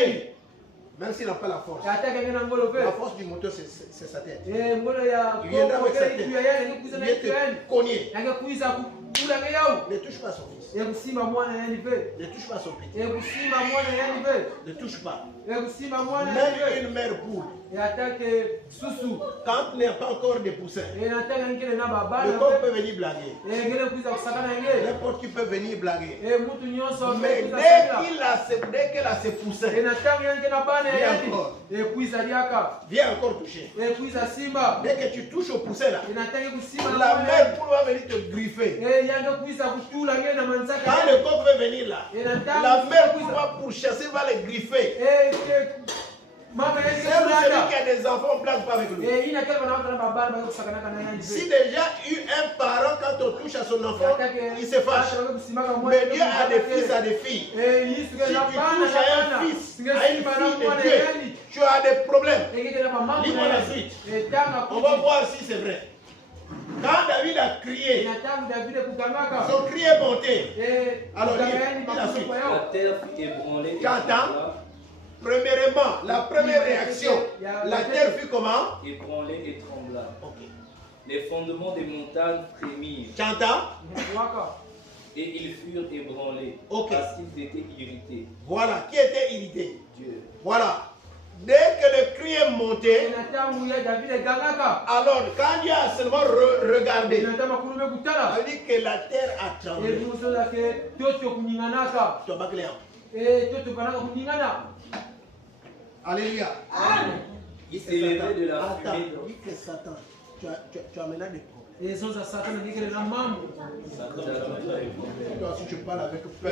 même s'il n'a pas la force. La force du moteur, c'est sa tête. Il viendra avec sa tête. Il vient te cogner. Ne touche pas son fils. Ne touche pas son petit. Ne touche pas. Même une mère poule. Quand il n'y a pas encore de poussins, le corps peut venir blaguer. N'importe qui peut venir blaguer. Mais dès qu'elle a ses poussins, viens encore toucher. Dès que tu touches au poussin là, la mère poule va venir te griffer. Quand le coq veut venir là, la mère poule va pourchasser, va les griffer. C'est celui qui a des enfants, on ne blague pas avec lui. Si déjà eu un parent, quand on touche à son enfant, il se fâche. Mais Dieu a des fils, a des filles. Si tu touches à un fils, à une fille de Dieu, tu as des problèmes. Lis-moi la suite. On va voir si c'est vrai. Quand David a crié, son cri est monté. Alors lis la suite. La terre fut ébranlée. Tu entends? Premièrement, la première réaction, la terre fut comment? Ébranlée et trembla. Okay. Les fondements des montagnes frémirent. Tu entends? Et ils furent ébranlés. Okay. Parce qu'ils étaient irrités. Voilà, qui était irrité? Dieu. Voilà. Dès que le cri est monté, alors quand Dieu a seulement regardé, ça veut dire que la terre a tremblé. Tu as pas clair. Alléluia. Il s'est levé de la Attends, fumée. dis que Satan, tu as maintenant des problèmes. Toi aussi tu parles avec peur.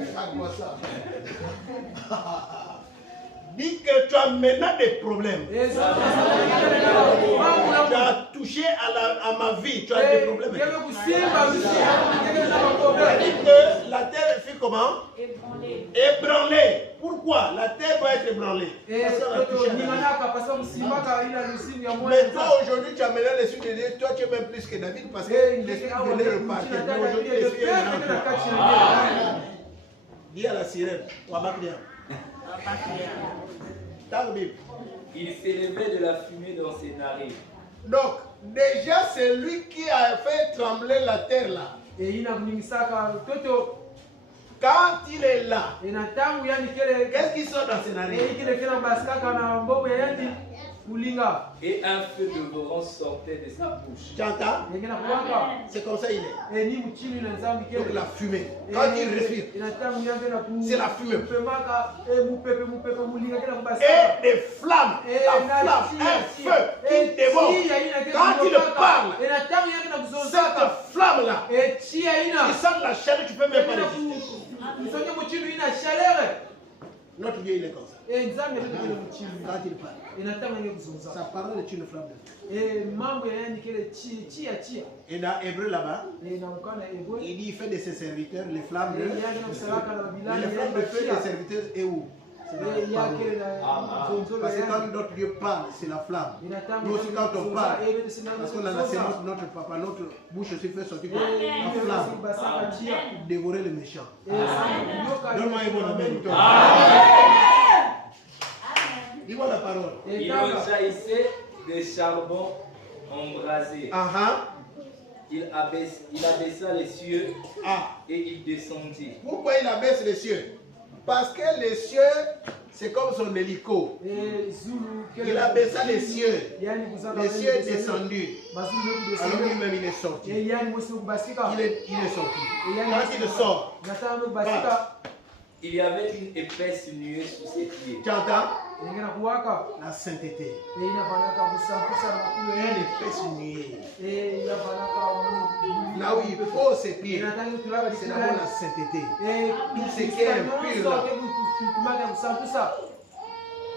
Regarde-moi ça. Dis que tu as maintenant des problèmes. Tu as touché à ma vie, tu as des problèmes. Dis que la terre fait comment? Ébranlée. Pourquoi? La terre doit être ébranlée. Parce qu'on a touché à la vie. Mais toi aujourd'hui tu as maintenant l'esprit de Dieu. Toi tu es même plus que David parce que l'esprit venait repartir. Mais aujourd'hui l'esprit est grand. Dis à la sirène. Il s'élevait de la fumée dans ses narines. Donc, déjà, c'est lui qui a fait trembler la terre là. Quand il est là, qu'est-ce qui sort dans ses narines? Et un feu dévorant sortait de sa bouche. Tu entends? C'est comme ça il est. Donc la fumée. Quand il respire, c'est la fumée. Et des flammes. La flamme, un feu qui dévore. Quand il parle, cette flamme-là, tu sens la chaleur, tu peux même pas résister. Notre Dieu, il est comme ça. Quand il parle, sa parole est une flamme de feu. Et dans Hébreu là-bas, il dit il fait de ses serviteurs les flammes de feu. Mais les flammes de feu des serviteurs est où? C'est la parole. Parce que quand notre Dieu parle, c'est la flamme. Nous aussi quand on parle, parce qu'on a la sémence de notre papa, notre bouche aussi fait sortir la flamme pour dévorer le méchant. Donne-moi un bon amen. Dis-moi la parole. Il rejaillissait des charbons embrasés. Il abaissa les cieux et il descendit. Pourquoi il abaisse les cieux? Parce que les cieux, c'est comme son hélico. Il abaissa les cieux. Les cieux est descendu. Alors lui-même il est sorti. Il est sorti. Quand il sort, il y avait une épaisse nuée sous ses pieds. Tu entends? La sainteté. Une épaisse nuée. Là où il pose ses pieds, c'est là-bas la sainteté. Tout ce qui est impur là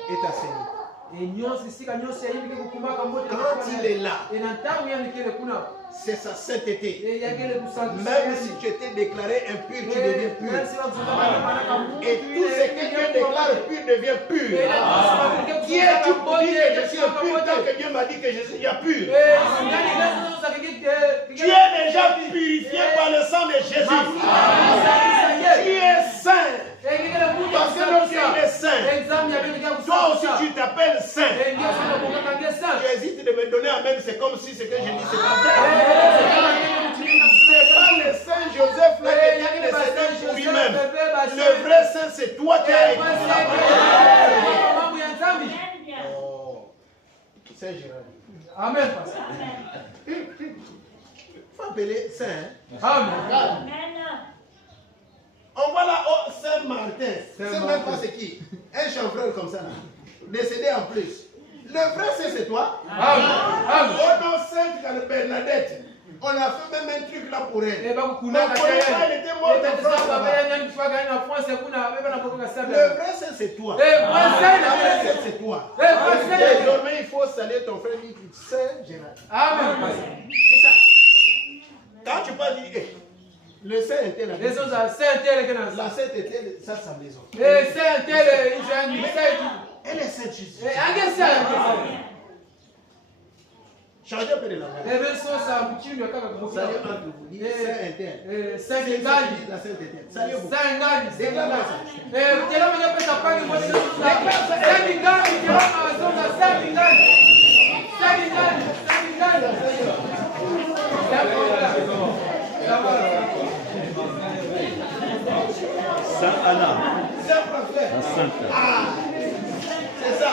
est assaini. Quand il est là, c'est sa sainteté. Même si tu étais déclaré impur, tu deviens pur. Et tout ce que Dieu déclare pur devient pur. Qui es-tu pour dire que je suis impur tant que Dieu m'a dit que je suis pur? Tu es déjà purifié par le sang de Jésus. Tu es saint. Parce que notre Dieu est saint. Toi aussi tu t'appelles saint. Tu hésites de me donner amen, c'est comme si ce que je dis c'est pas vrai. C'est pas le saint Joseph là qui est décédé pour lui-même. Le vrai saint c'est toi qui as écrit. Saint Gérard. Amen. Il faut appeler saint. Amen. On voit là, oh, Saint-Martin. C'est même pas c'est qui? Un chanvreur comme ça là. Décédé en plus. Le vrai saint c'est toi. Amen. Oh non, Sainte Bernadette. On a fait même un truc là pour elle. Mais pour elle était morte en France là-bas. Le vrai saint c'est toi. Le vrai saint c'est toi. Désormais il faut saluer ton frère Saint Gérard. Amen. C'est ça. Quand tu parles, dis, le saint était là. La sainte était ça sa maison. Elle est sainte Jésus. Changez un peu de la voix. Salut entre vous. Dis saint interne. Saint la sainte interne. Salut vous. Saint Anna. Saint prophète. La sainte. Ah, c'est ça.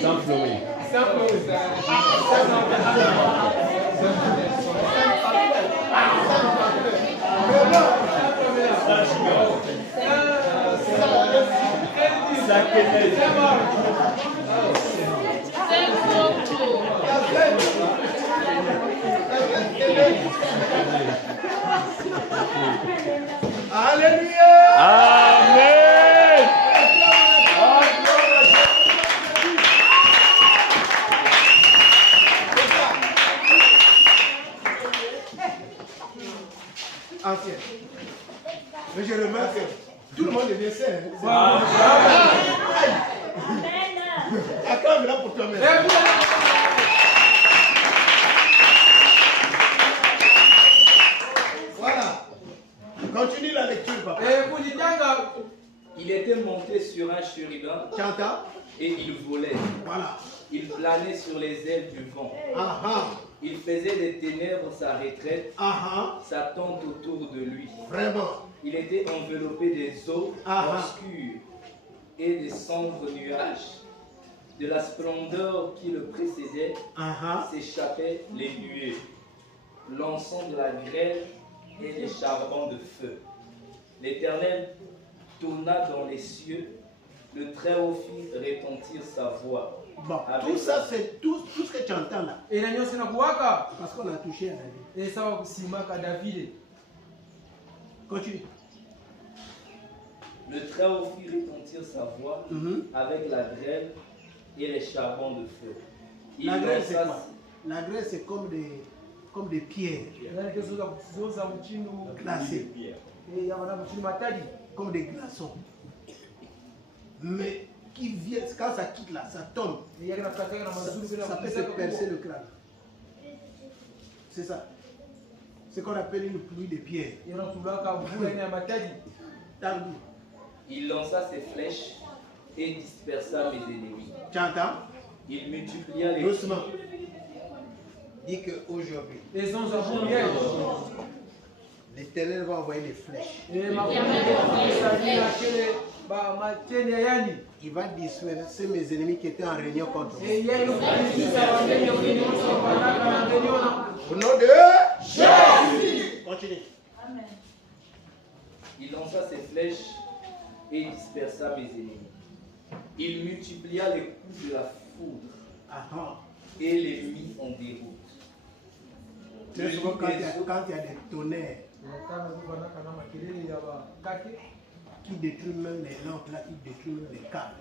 Saint Chloé. Alléluia. Amen. Ancien. Mais je remarque que tout le monde devient saint. Acclame là pour toi-même. Voilà. Continue la lecture, papa. Il était monté sur un chérubin Tu entends? et il volait. Voilà. Il planait sur les ailes du vent. Ah ah. Il faisait des ténèbres sa retraite, Ah ah. sa tente autour de lui. Vraiment. Il était enveloppé des eaux obscures et des sombres nuages. De la splendeur qui le précédait Ah ah. s'échappaient les nuées, l'encens de la grêle et les charbons de feu. L'Éternel tourna dans les cieux, le Très-Haut fit retentir sa voix. Bon, tout ça, c'est tout ce que tu entends là. Parce qu'on a touché à David. Continue. Le Très-Haut fit retentir sa voix avec la grêle et les charbons de feu. La grêle, c'est quoi? La grêle, c'est comme des pierres glacées, comme des glaçons. Mais qui vient, quand ça quitte là, ça tombe. Ça peut se percer le crâne. C'est ça. C'est ce qu'on appelle une pluie de pierres. Il lança ses flèches et dispersa mes ennemis. Tu entends? Il multiplia les... Doucement. Dis qu'aujourd'hui, l'Éternel va envoyer des flèches. Il va disperser mes ennemis qui étaient en réunion contre moi. Au nom de Jésus. Continue. Amen. Il lança ses flèches et dispersa mes ennemis. Il multiplia les coups de la foudre et les mit en déroute. Très souvent, quand il y a des tonnerres qui détruisent même les lampes, là, qui détruisent même les câbles.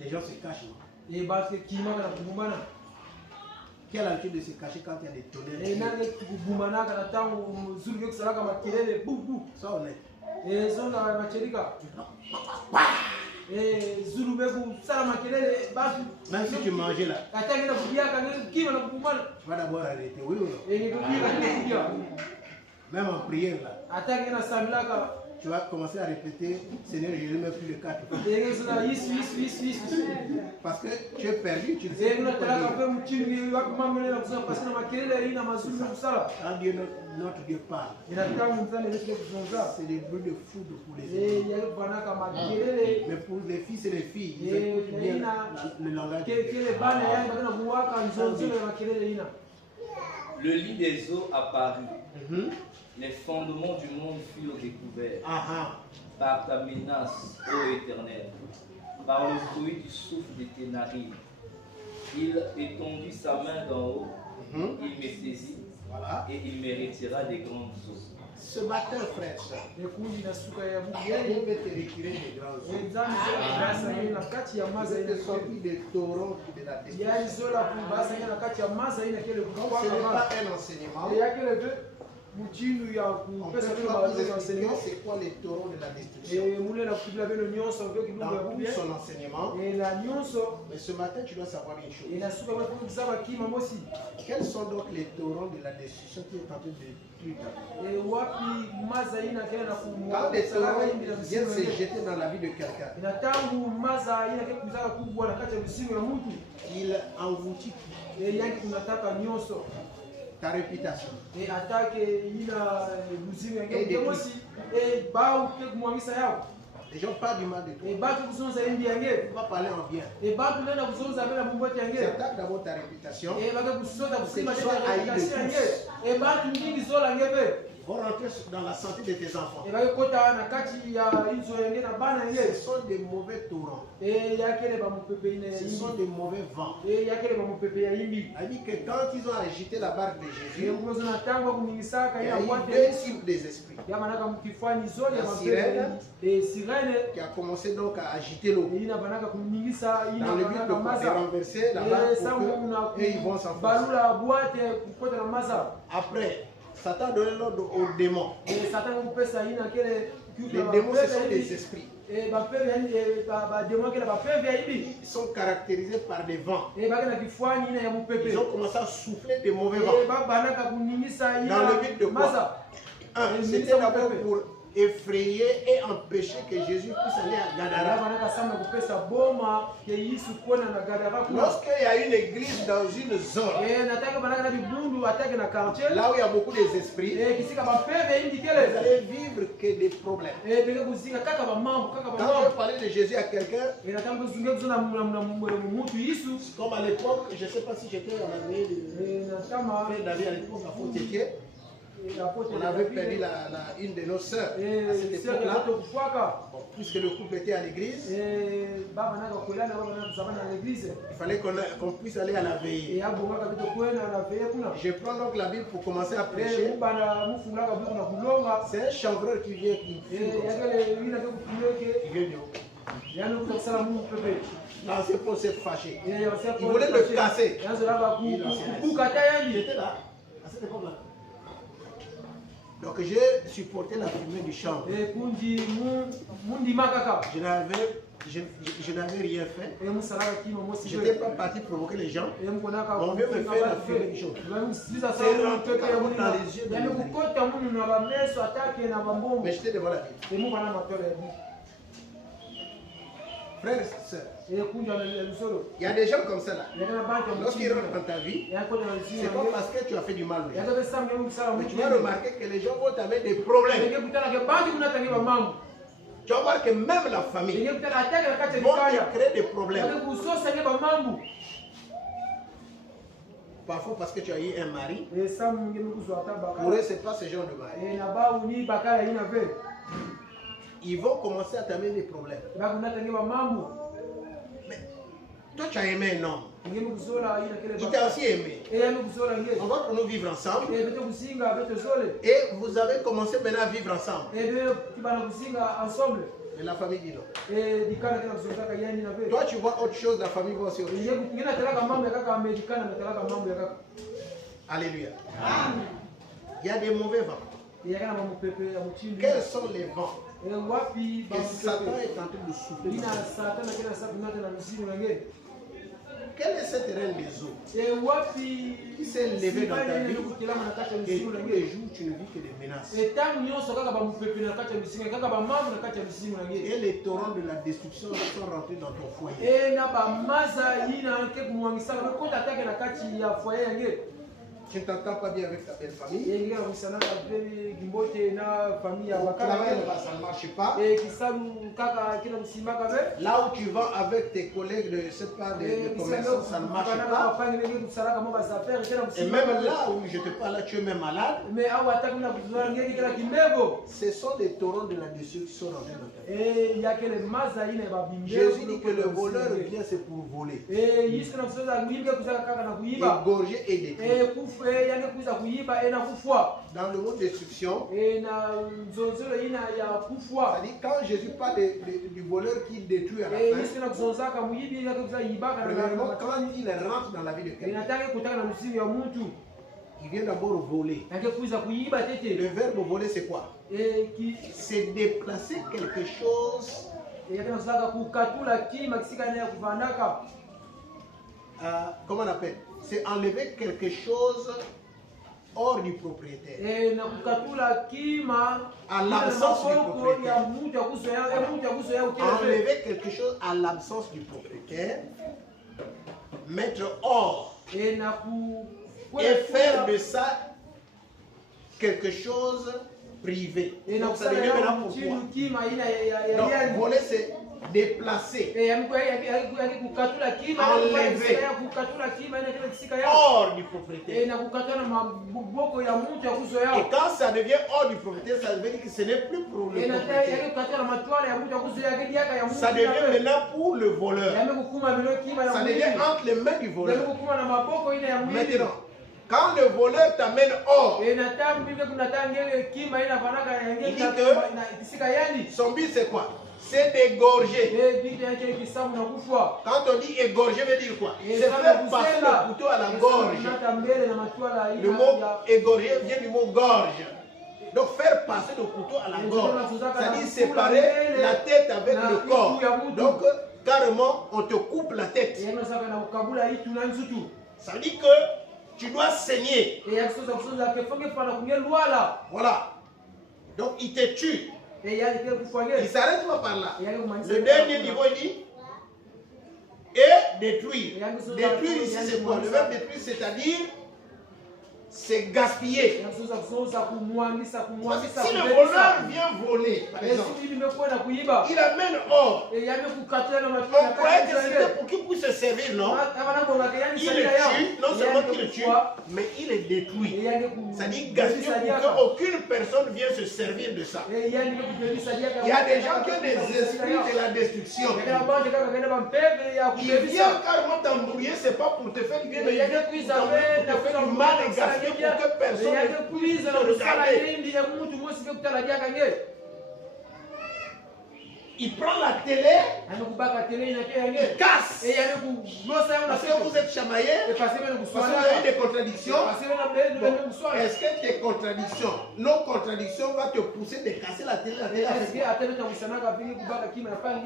Les gens se cachent. Qui a l'habitude de se cacher quand il y a des tonnerres? Sois honnête. Même si tu mangeais là, tu vas d'abord arrêter. Oui ou non? Même en prière là, tu vas commencer à répéter, Seigneur, je ne mets plus le 4. Parce que tu es perdu, tu ne sais plus quoi dire. Quand Dieu, notre Dieu parle, c'est des bruits de foudre pour les ennemis. Mais pour les fils et les filles, ils écoutent bien le langage. Le lit des eaux apparut. Les fondements du monde furent découverts par ta menace, ô Éternel, par le bruit du souffle de tes narines. Il étendit sa main d'en haut, il me saisit et il me retira des grandes eaux. Ce matin, frère, il veut te retirer des grandes eaux. Il veut te sortir des torrents de la destruction. Ce n'est pas un enseignement. On peut pas vous expliquer c'est quoi les torrents de la destruction. Dans tout son enseignement. Mais ce matin, tu dois savoir une chose. Quels sont donc les torrents de la destruction qui est en train de détruire ta vie? Quand les torrents viennent se jeter dans la vie de quelqu'un, il engloutit ta réputation. Les gens parlent du mal de toi. Et bato kusonza yindi yange. On va parler en bien. Et bato nenda kusonza bela mumbote yange. Attaque d'abord ta réputation. Et baka kusonza kusima C'est toi haï de réputation yange. tous. Et bato mingi zola ngebe. Vont rentrer dans la santé de tes enfants. Et baka kota na kati ya inzo yange na bana Ce yange. sont des mauvais torrents. Et yakele ba mupepe ina Ce yimbi. sont des mauvais vents. Et yakele ba mupepe ya yimbi. Il dit que quand ils ont agité la barque de Et Jésus, mkozo na tango kumingisaka il y ina a eu kwate. deux types des esprits Ya manaka mkifani zole ya La mapepe. sirène. Et sirène. qui a commencé donc à agiter l'eau. Ina banaka kumingisa ina Dans le but banaka de masa. renverser la Et barque ça pour muna que, et ils vont s'enfoncer. balula boite kukota na masa. Après, Satan a donné l'ordre aux démons. Et Satan kupesa ina kele Les démons, ce sont des esprits. Et bapepe yani ba démon kele bapepe ya ibi. Ils sont caractérisés par des vents. Et bakena kifwani ina ya mupepe. Ils ont commencé à souffler des mauvais Et vents. banaka kuningisa ina Dans le but de quoi? masa. Un, Et c'était d'abord pour effrayer et empêcher que Jésus puisse aller à Ala Gadara. banaka sama kupesa boma ke Yesu kona na Gadara kuna. Lorsqu'il y a une église dans une zone, Et nataka banaka na bibundu atake na quartier. là où il y a beaucoup d'esprits, Et kisika bapepe indi vous kele. allez vivre que des problèmes. Et beke kuzinga kaka ba mambo kaka ba Quand je mambo. parlais de Jésus à quelqu'un, Et nataka kuzunga kuzona mutu Yesu. comme à l'époque, je ne sais pas si j'étais en année de Et natama David à l'époque à Font-Étienne, on avait perdu une de nos sœurs à cette époque-là. Bon, puisque le couple était à l'église, il fallait qu'on puisse aller à la veillée. Je prends donc la Bible pour commencer à prêcher. C'est un chanvreur qui vient qui vient de haut. Lancé pour se fâcher. Il voulait le casser. J'étais là, à cette époque-là. Donc j'ai supporté la fumée du chanvre. Je n'avais rien fait. Je n'étais pas parti provoquer les gens. On veut me faire la fumée du chanvre. C'est rentré dans les yeux de l'homme. Mais j'étais devant la Bible. Frères et sœurs, il y a des gens comme ça là. Lorsqu'ils rentrent dans ta vie, c'est pas parce que tu as fait du mal. Mais tu vas remarquer que les gens vont t'amener des problèmes. Tu vas voir que même la famille vont te créer des problèmes. Parfois parce que tu as eu un mari. Pour eux, ce n'est pas ce genre de mari. Ils vont commencer à t'amener des problèmes. Mais toi, tu as aimé un homme. Il t'a aussi aimé. On va pour nous vivre ensemble. Et vous avez commencé maintenant à vivre ensemble. Mais la famille dit non. Toi, tu vois autre chose, la famille voit aussi autre chose. Alléluia. Il y a des mauvais vents. Quels sont les vents que Satan est en train de souffler? Quelle est cette reine des eaux qui s'est levée dans ta vie et tous les jours tu ne vis que des menaces? Et les torrents de la destruction sont rentrés dans ton foyer. Tu ne t'entends pas bien avec ta belle famille. Ton travail, ça ne marche pas. Là où tu vas avec tes collègues de cette part de commerçants, ça ne marche pas. Et même là où je te parle, là, tu es même malade. Ce sont des torrents de la destruction qui sont rentrés dans ta vie. Jésus dit que le voleur vient, c'est pour voler, égorger et détruire. Dans le mot destruction, c'est-à-dire quand Jésus parle du voleur qui détruit à la fin, premièrement, quand il rentre dans la vie de quelqu'un, il vient d'abord voler. Le verbe voler, c'est quoi? C'est déplacer quelque chose. Comment on appelle? C'est enlever quelque chose hors du propriétaire. À l'absence du propriétaire. Enlever quelque chose à l'absence du propriétaire. Mettre hors. Et faire de ça quelque chose privé. Et Donc ça devient maintenant pour toi. Donc voler c'est déplacer, enlever, hors du propriétaire. Et quand ça devient hors du propriétaire, ça veut dire que ce n'est plus pour le propriétaire. Ça devient maintenant pour le voleur. Ça devient entre les mains du voleur. Maintenant, quand le voleur t'amène hors, il dit que son but c'est quoi? C'est d'égorger. Quand on dit égorger, veut dire quoi? C'est faire passer le couteau à la gorge. Le mot égorger vient du mot gorge. Donc faire passer le couteau à la gorge, c'est-à-dire séparer la tête avec le corps. Donc carrément, on te coupe la tête. Ça veut dire que tu dois saigner. Voilà. Donc il te tue. Il ne s'arrête pas par là. Le dernier niveau, il dit et détruire. Détruire ici, c'est quoi? Le verbe détruire, c'est-à-dire c'est gaspiller. Si le voleur vient voler, par exemple, il amène or. On croyait que c'était pour qu'il puisse se servir, non? Il le tue, non seulement qu'il le tue, mais il le détruit. C'est-à-dire gaspiller pour qu'aucune personne vienne se servir de ça. Il y a des gens qui ont des esprits de la destruction. Il vient carrément t'embrouiller, c'est pas pour te faire du bien, mais il vient pour te faire du mal et gaspiller pour que personne ne puisse te regarder. Il prend la télé, il casse. Parce que vous êtes chamaillé, parce que vous avez des contradictions. Est-ce que tes contradictions, nos contradictions vont te pousser de casser la télé?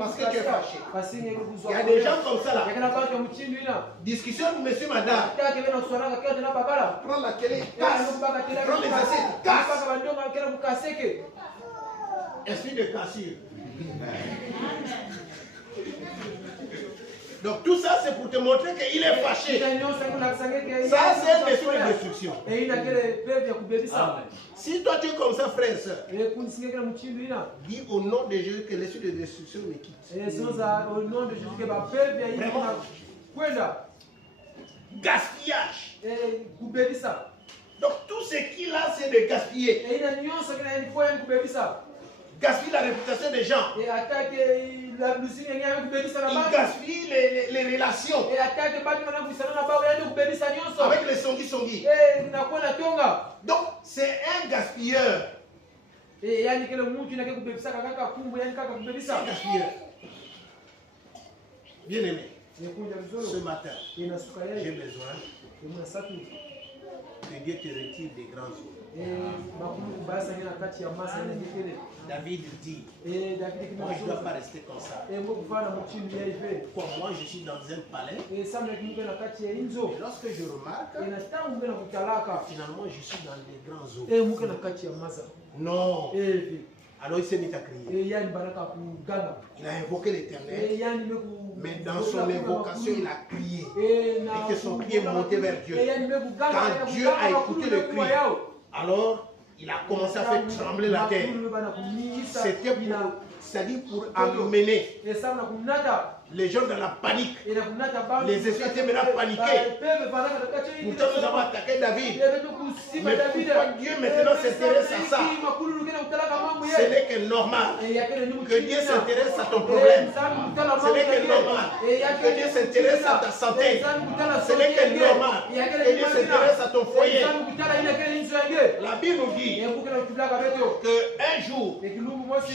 Parce que tu es fâché. Il y a des gens comme ça là. Discussion de monsieur, madame. Prends la télé, casse. Prends les assiettes, casse. Esprit de cassure. Donc tout ça c'est pour te montrer qu'il est fâché. Ça c'est un esprit de destruction. Si toi tu es comme ça, frère et soeur, dis au nom de Jésus que l'esprit de destruction me quitte. Gaspillage. Donc tout ce qu'il a c'est de gaspiller. Gaspille la réputation des gens. Il gaspille les relations. Avec les songi. Donc c'est un gaspilleur. C'est un gaspilleur. Bien aimé, ce matin, j'ai besoin que Dieu te retire des grands eaux. David dit, moi je ne dois pas rester comme ça. Quoi, moi je suis dans un palais. Et lorsque je remarque, finalement je suis dans les grands eaux. Non. Alors il s'est mis à crier. Il a invoqué l'Éternel. Mais dans son invocation, il a crié. Et que son cri est monté vers Dieu. Quand Dieu a écouté le cri, alors il a commencé à faire trembler la terre. C'était pour amener les gens dans la panique. Les esprits étaient maintenant paniqués. Pourtant nous avons attaqué David. Mais pourquoi Dieu maintenant s'intéresse à ça? Ce n'est que normal que Dieu s'intéresse à ton problème. Ce n'est que normal que Dieu s'intéresse à ta santé. Ce n'est que normal que Dieu s'intéresse à ton foyer. La Bible nous dit qu'un jour,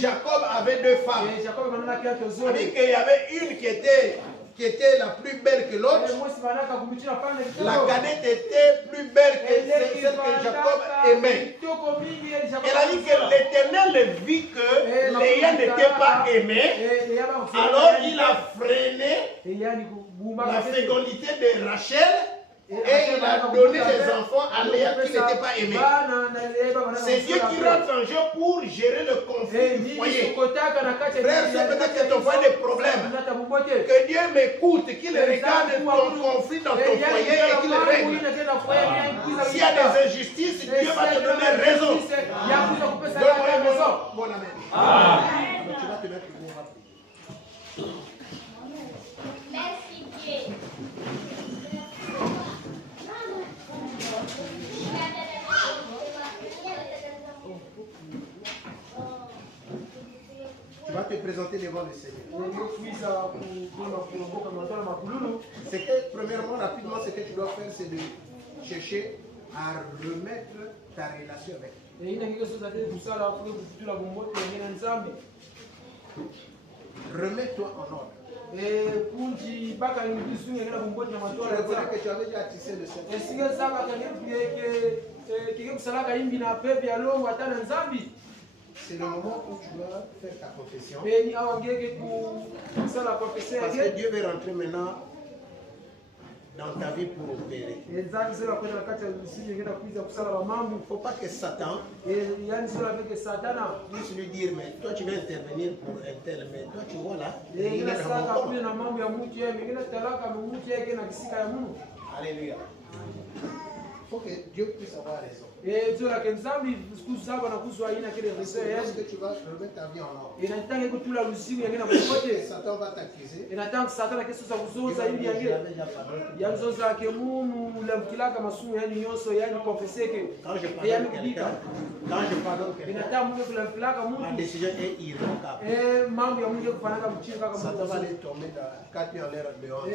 Jacob avait deux femmes. C'est-à-dire qu'il y avait une qui était la plus belle que l'autre. La cadette était plus belle que celle que Jacob aimait. Elle a dit que l'Éternel vit que Léa n'était pas aimée. Alors il a freiné la fécondité de Rachel. Et il a donné des enfants à Léa qui n'était pas aimée. C'est Dieu qui rentre en jeu pour gérer le conflit du foyer. Frère, c'est peut-être que ton foyer a des problèmes. Que Dieu m'écoute, qu'il regarde ton conflit dans ton foyer et qu'il règle. Si y a des injustices, Dieu va te donner raison. Donne-moi mon amen. Donc tu vas te mettre pour rappeler. Merci Dieu. Tu vas te présenter devant le Seigneur. Premièrement, rapidement, ce que tu dois faire, c'est de chercher à remettre ta relation avec Dieu. Remets-toi en ordre. Tu reconnais que tu avais déjà tissé le cercle. C'est le moment où tu dois faire ta confession. Parce que Dieu veut rentrer maintenant dans ta vie pour opérer. Il ne faut pas que Satan puisse lui dire, mais toi tu vas intervenir pour un tel, mais toi tu vois là, il est dans mon corps. Alléluia. Il faut que Dieu puisse avoir raison. Lorsque tu vas remettre ta vie en ordre, Satan va t'accuser. Il va dire, quand je pardonne quelqu'un, ma décision est irrévocable. Satan va aller tomber dans 4 pieds en l'air dehors. Je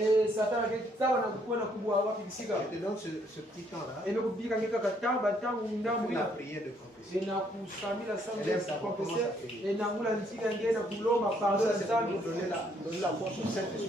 te donne ce petit temps-là. La prière de confession. Donner la force au Saint-Esprit.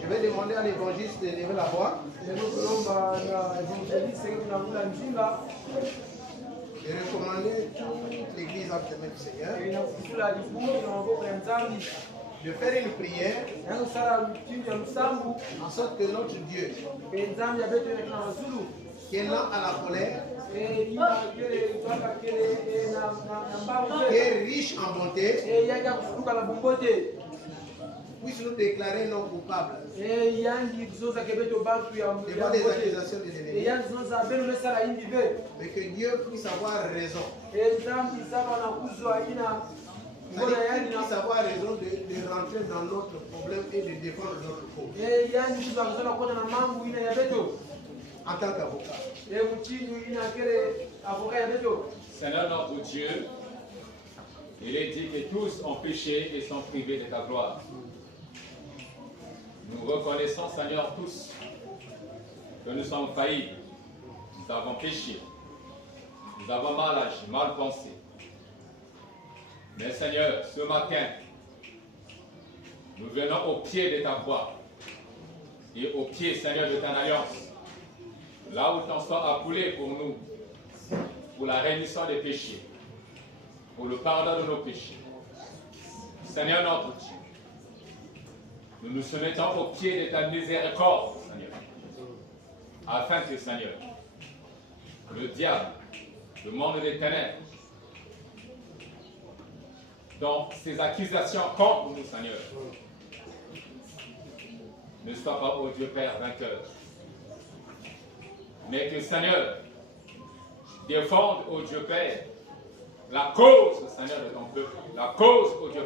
Je vais demander à l'évangéliste de lever la voix. Et recommander toute l'église entre les mains du Seigneur. De faire une prière en sorte que notre Dieu, qui est lent à la colère, qui est riche en bonté, puisse nous déclarer non coupables devant des accusations de l'ennemi, mais que Dieu puisse avoir raison. C'est-à-dire qu'il puisse avoir raison de rentrer dans notre problème et de défendre notre cause. En tant qu'avocat. Seigneur notre Dieu, il est dit que tous ont péché et sont privés de ta gloire. Nous reconnaissons, Seigneur, tous que nous sommes faillibles. Nous avons péché. Nous avons mal agi, mal pensé. Mais Seigneur, ce matin, nous venons au pied de ta croix et au pied, Seigneur, de ta alliance. Là où ton sang a coulé pour nous, pour la rémission des péchés, pour le pardon de nos péchés. Seigneur notre Dieu, nous nous soumettons au pied de ta miséricorde, Seigneur, afin que, Seigneur, le diable, le monde des ténèbres, dans ses accusations contre nous, Seigneur, ne soit pas, ô Dieu Père, vainqueur, mais que, Seigneur, défende, ô Dieu Père, la cause, Seigneur, de ton peuple, la cause, ô Dieu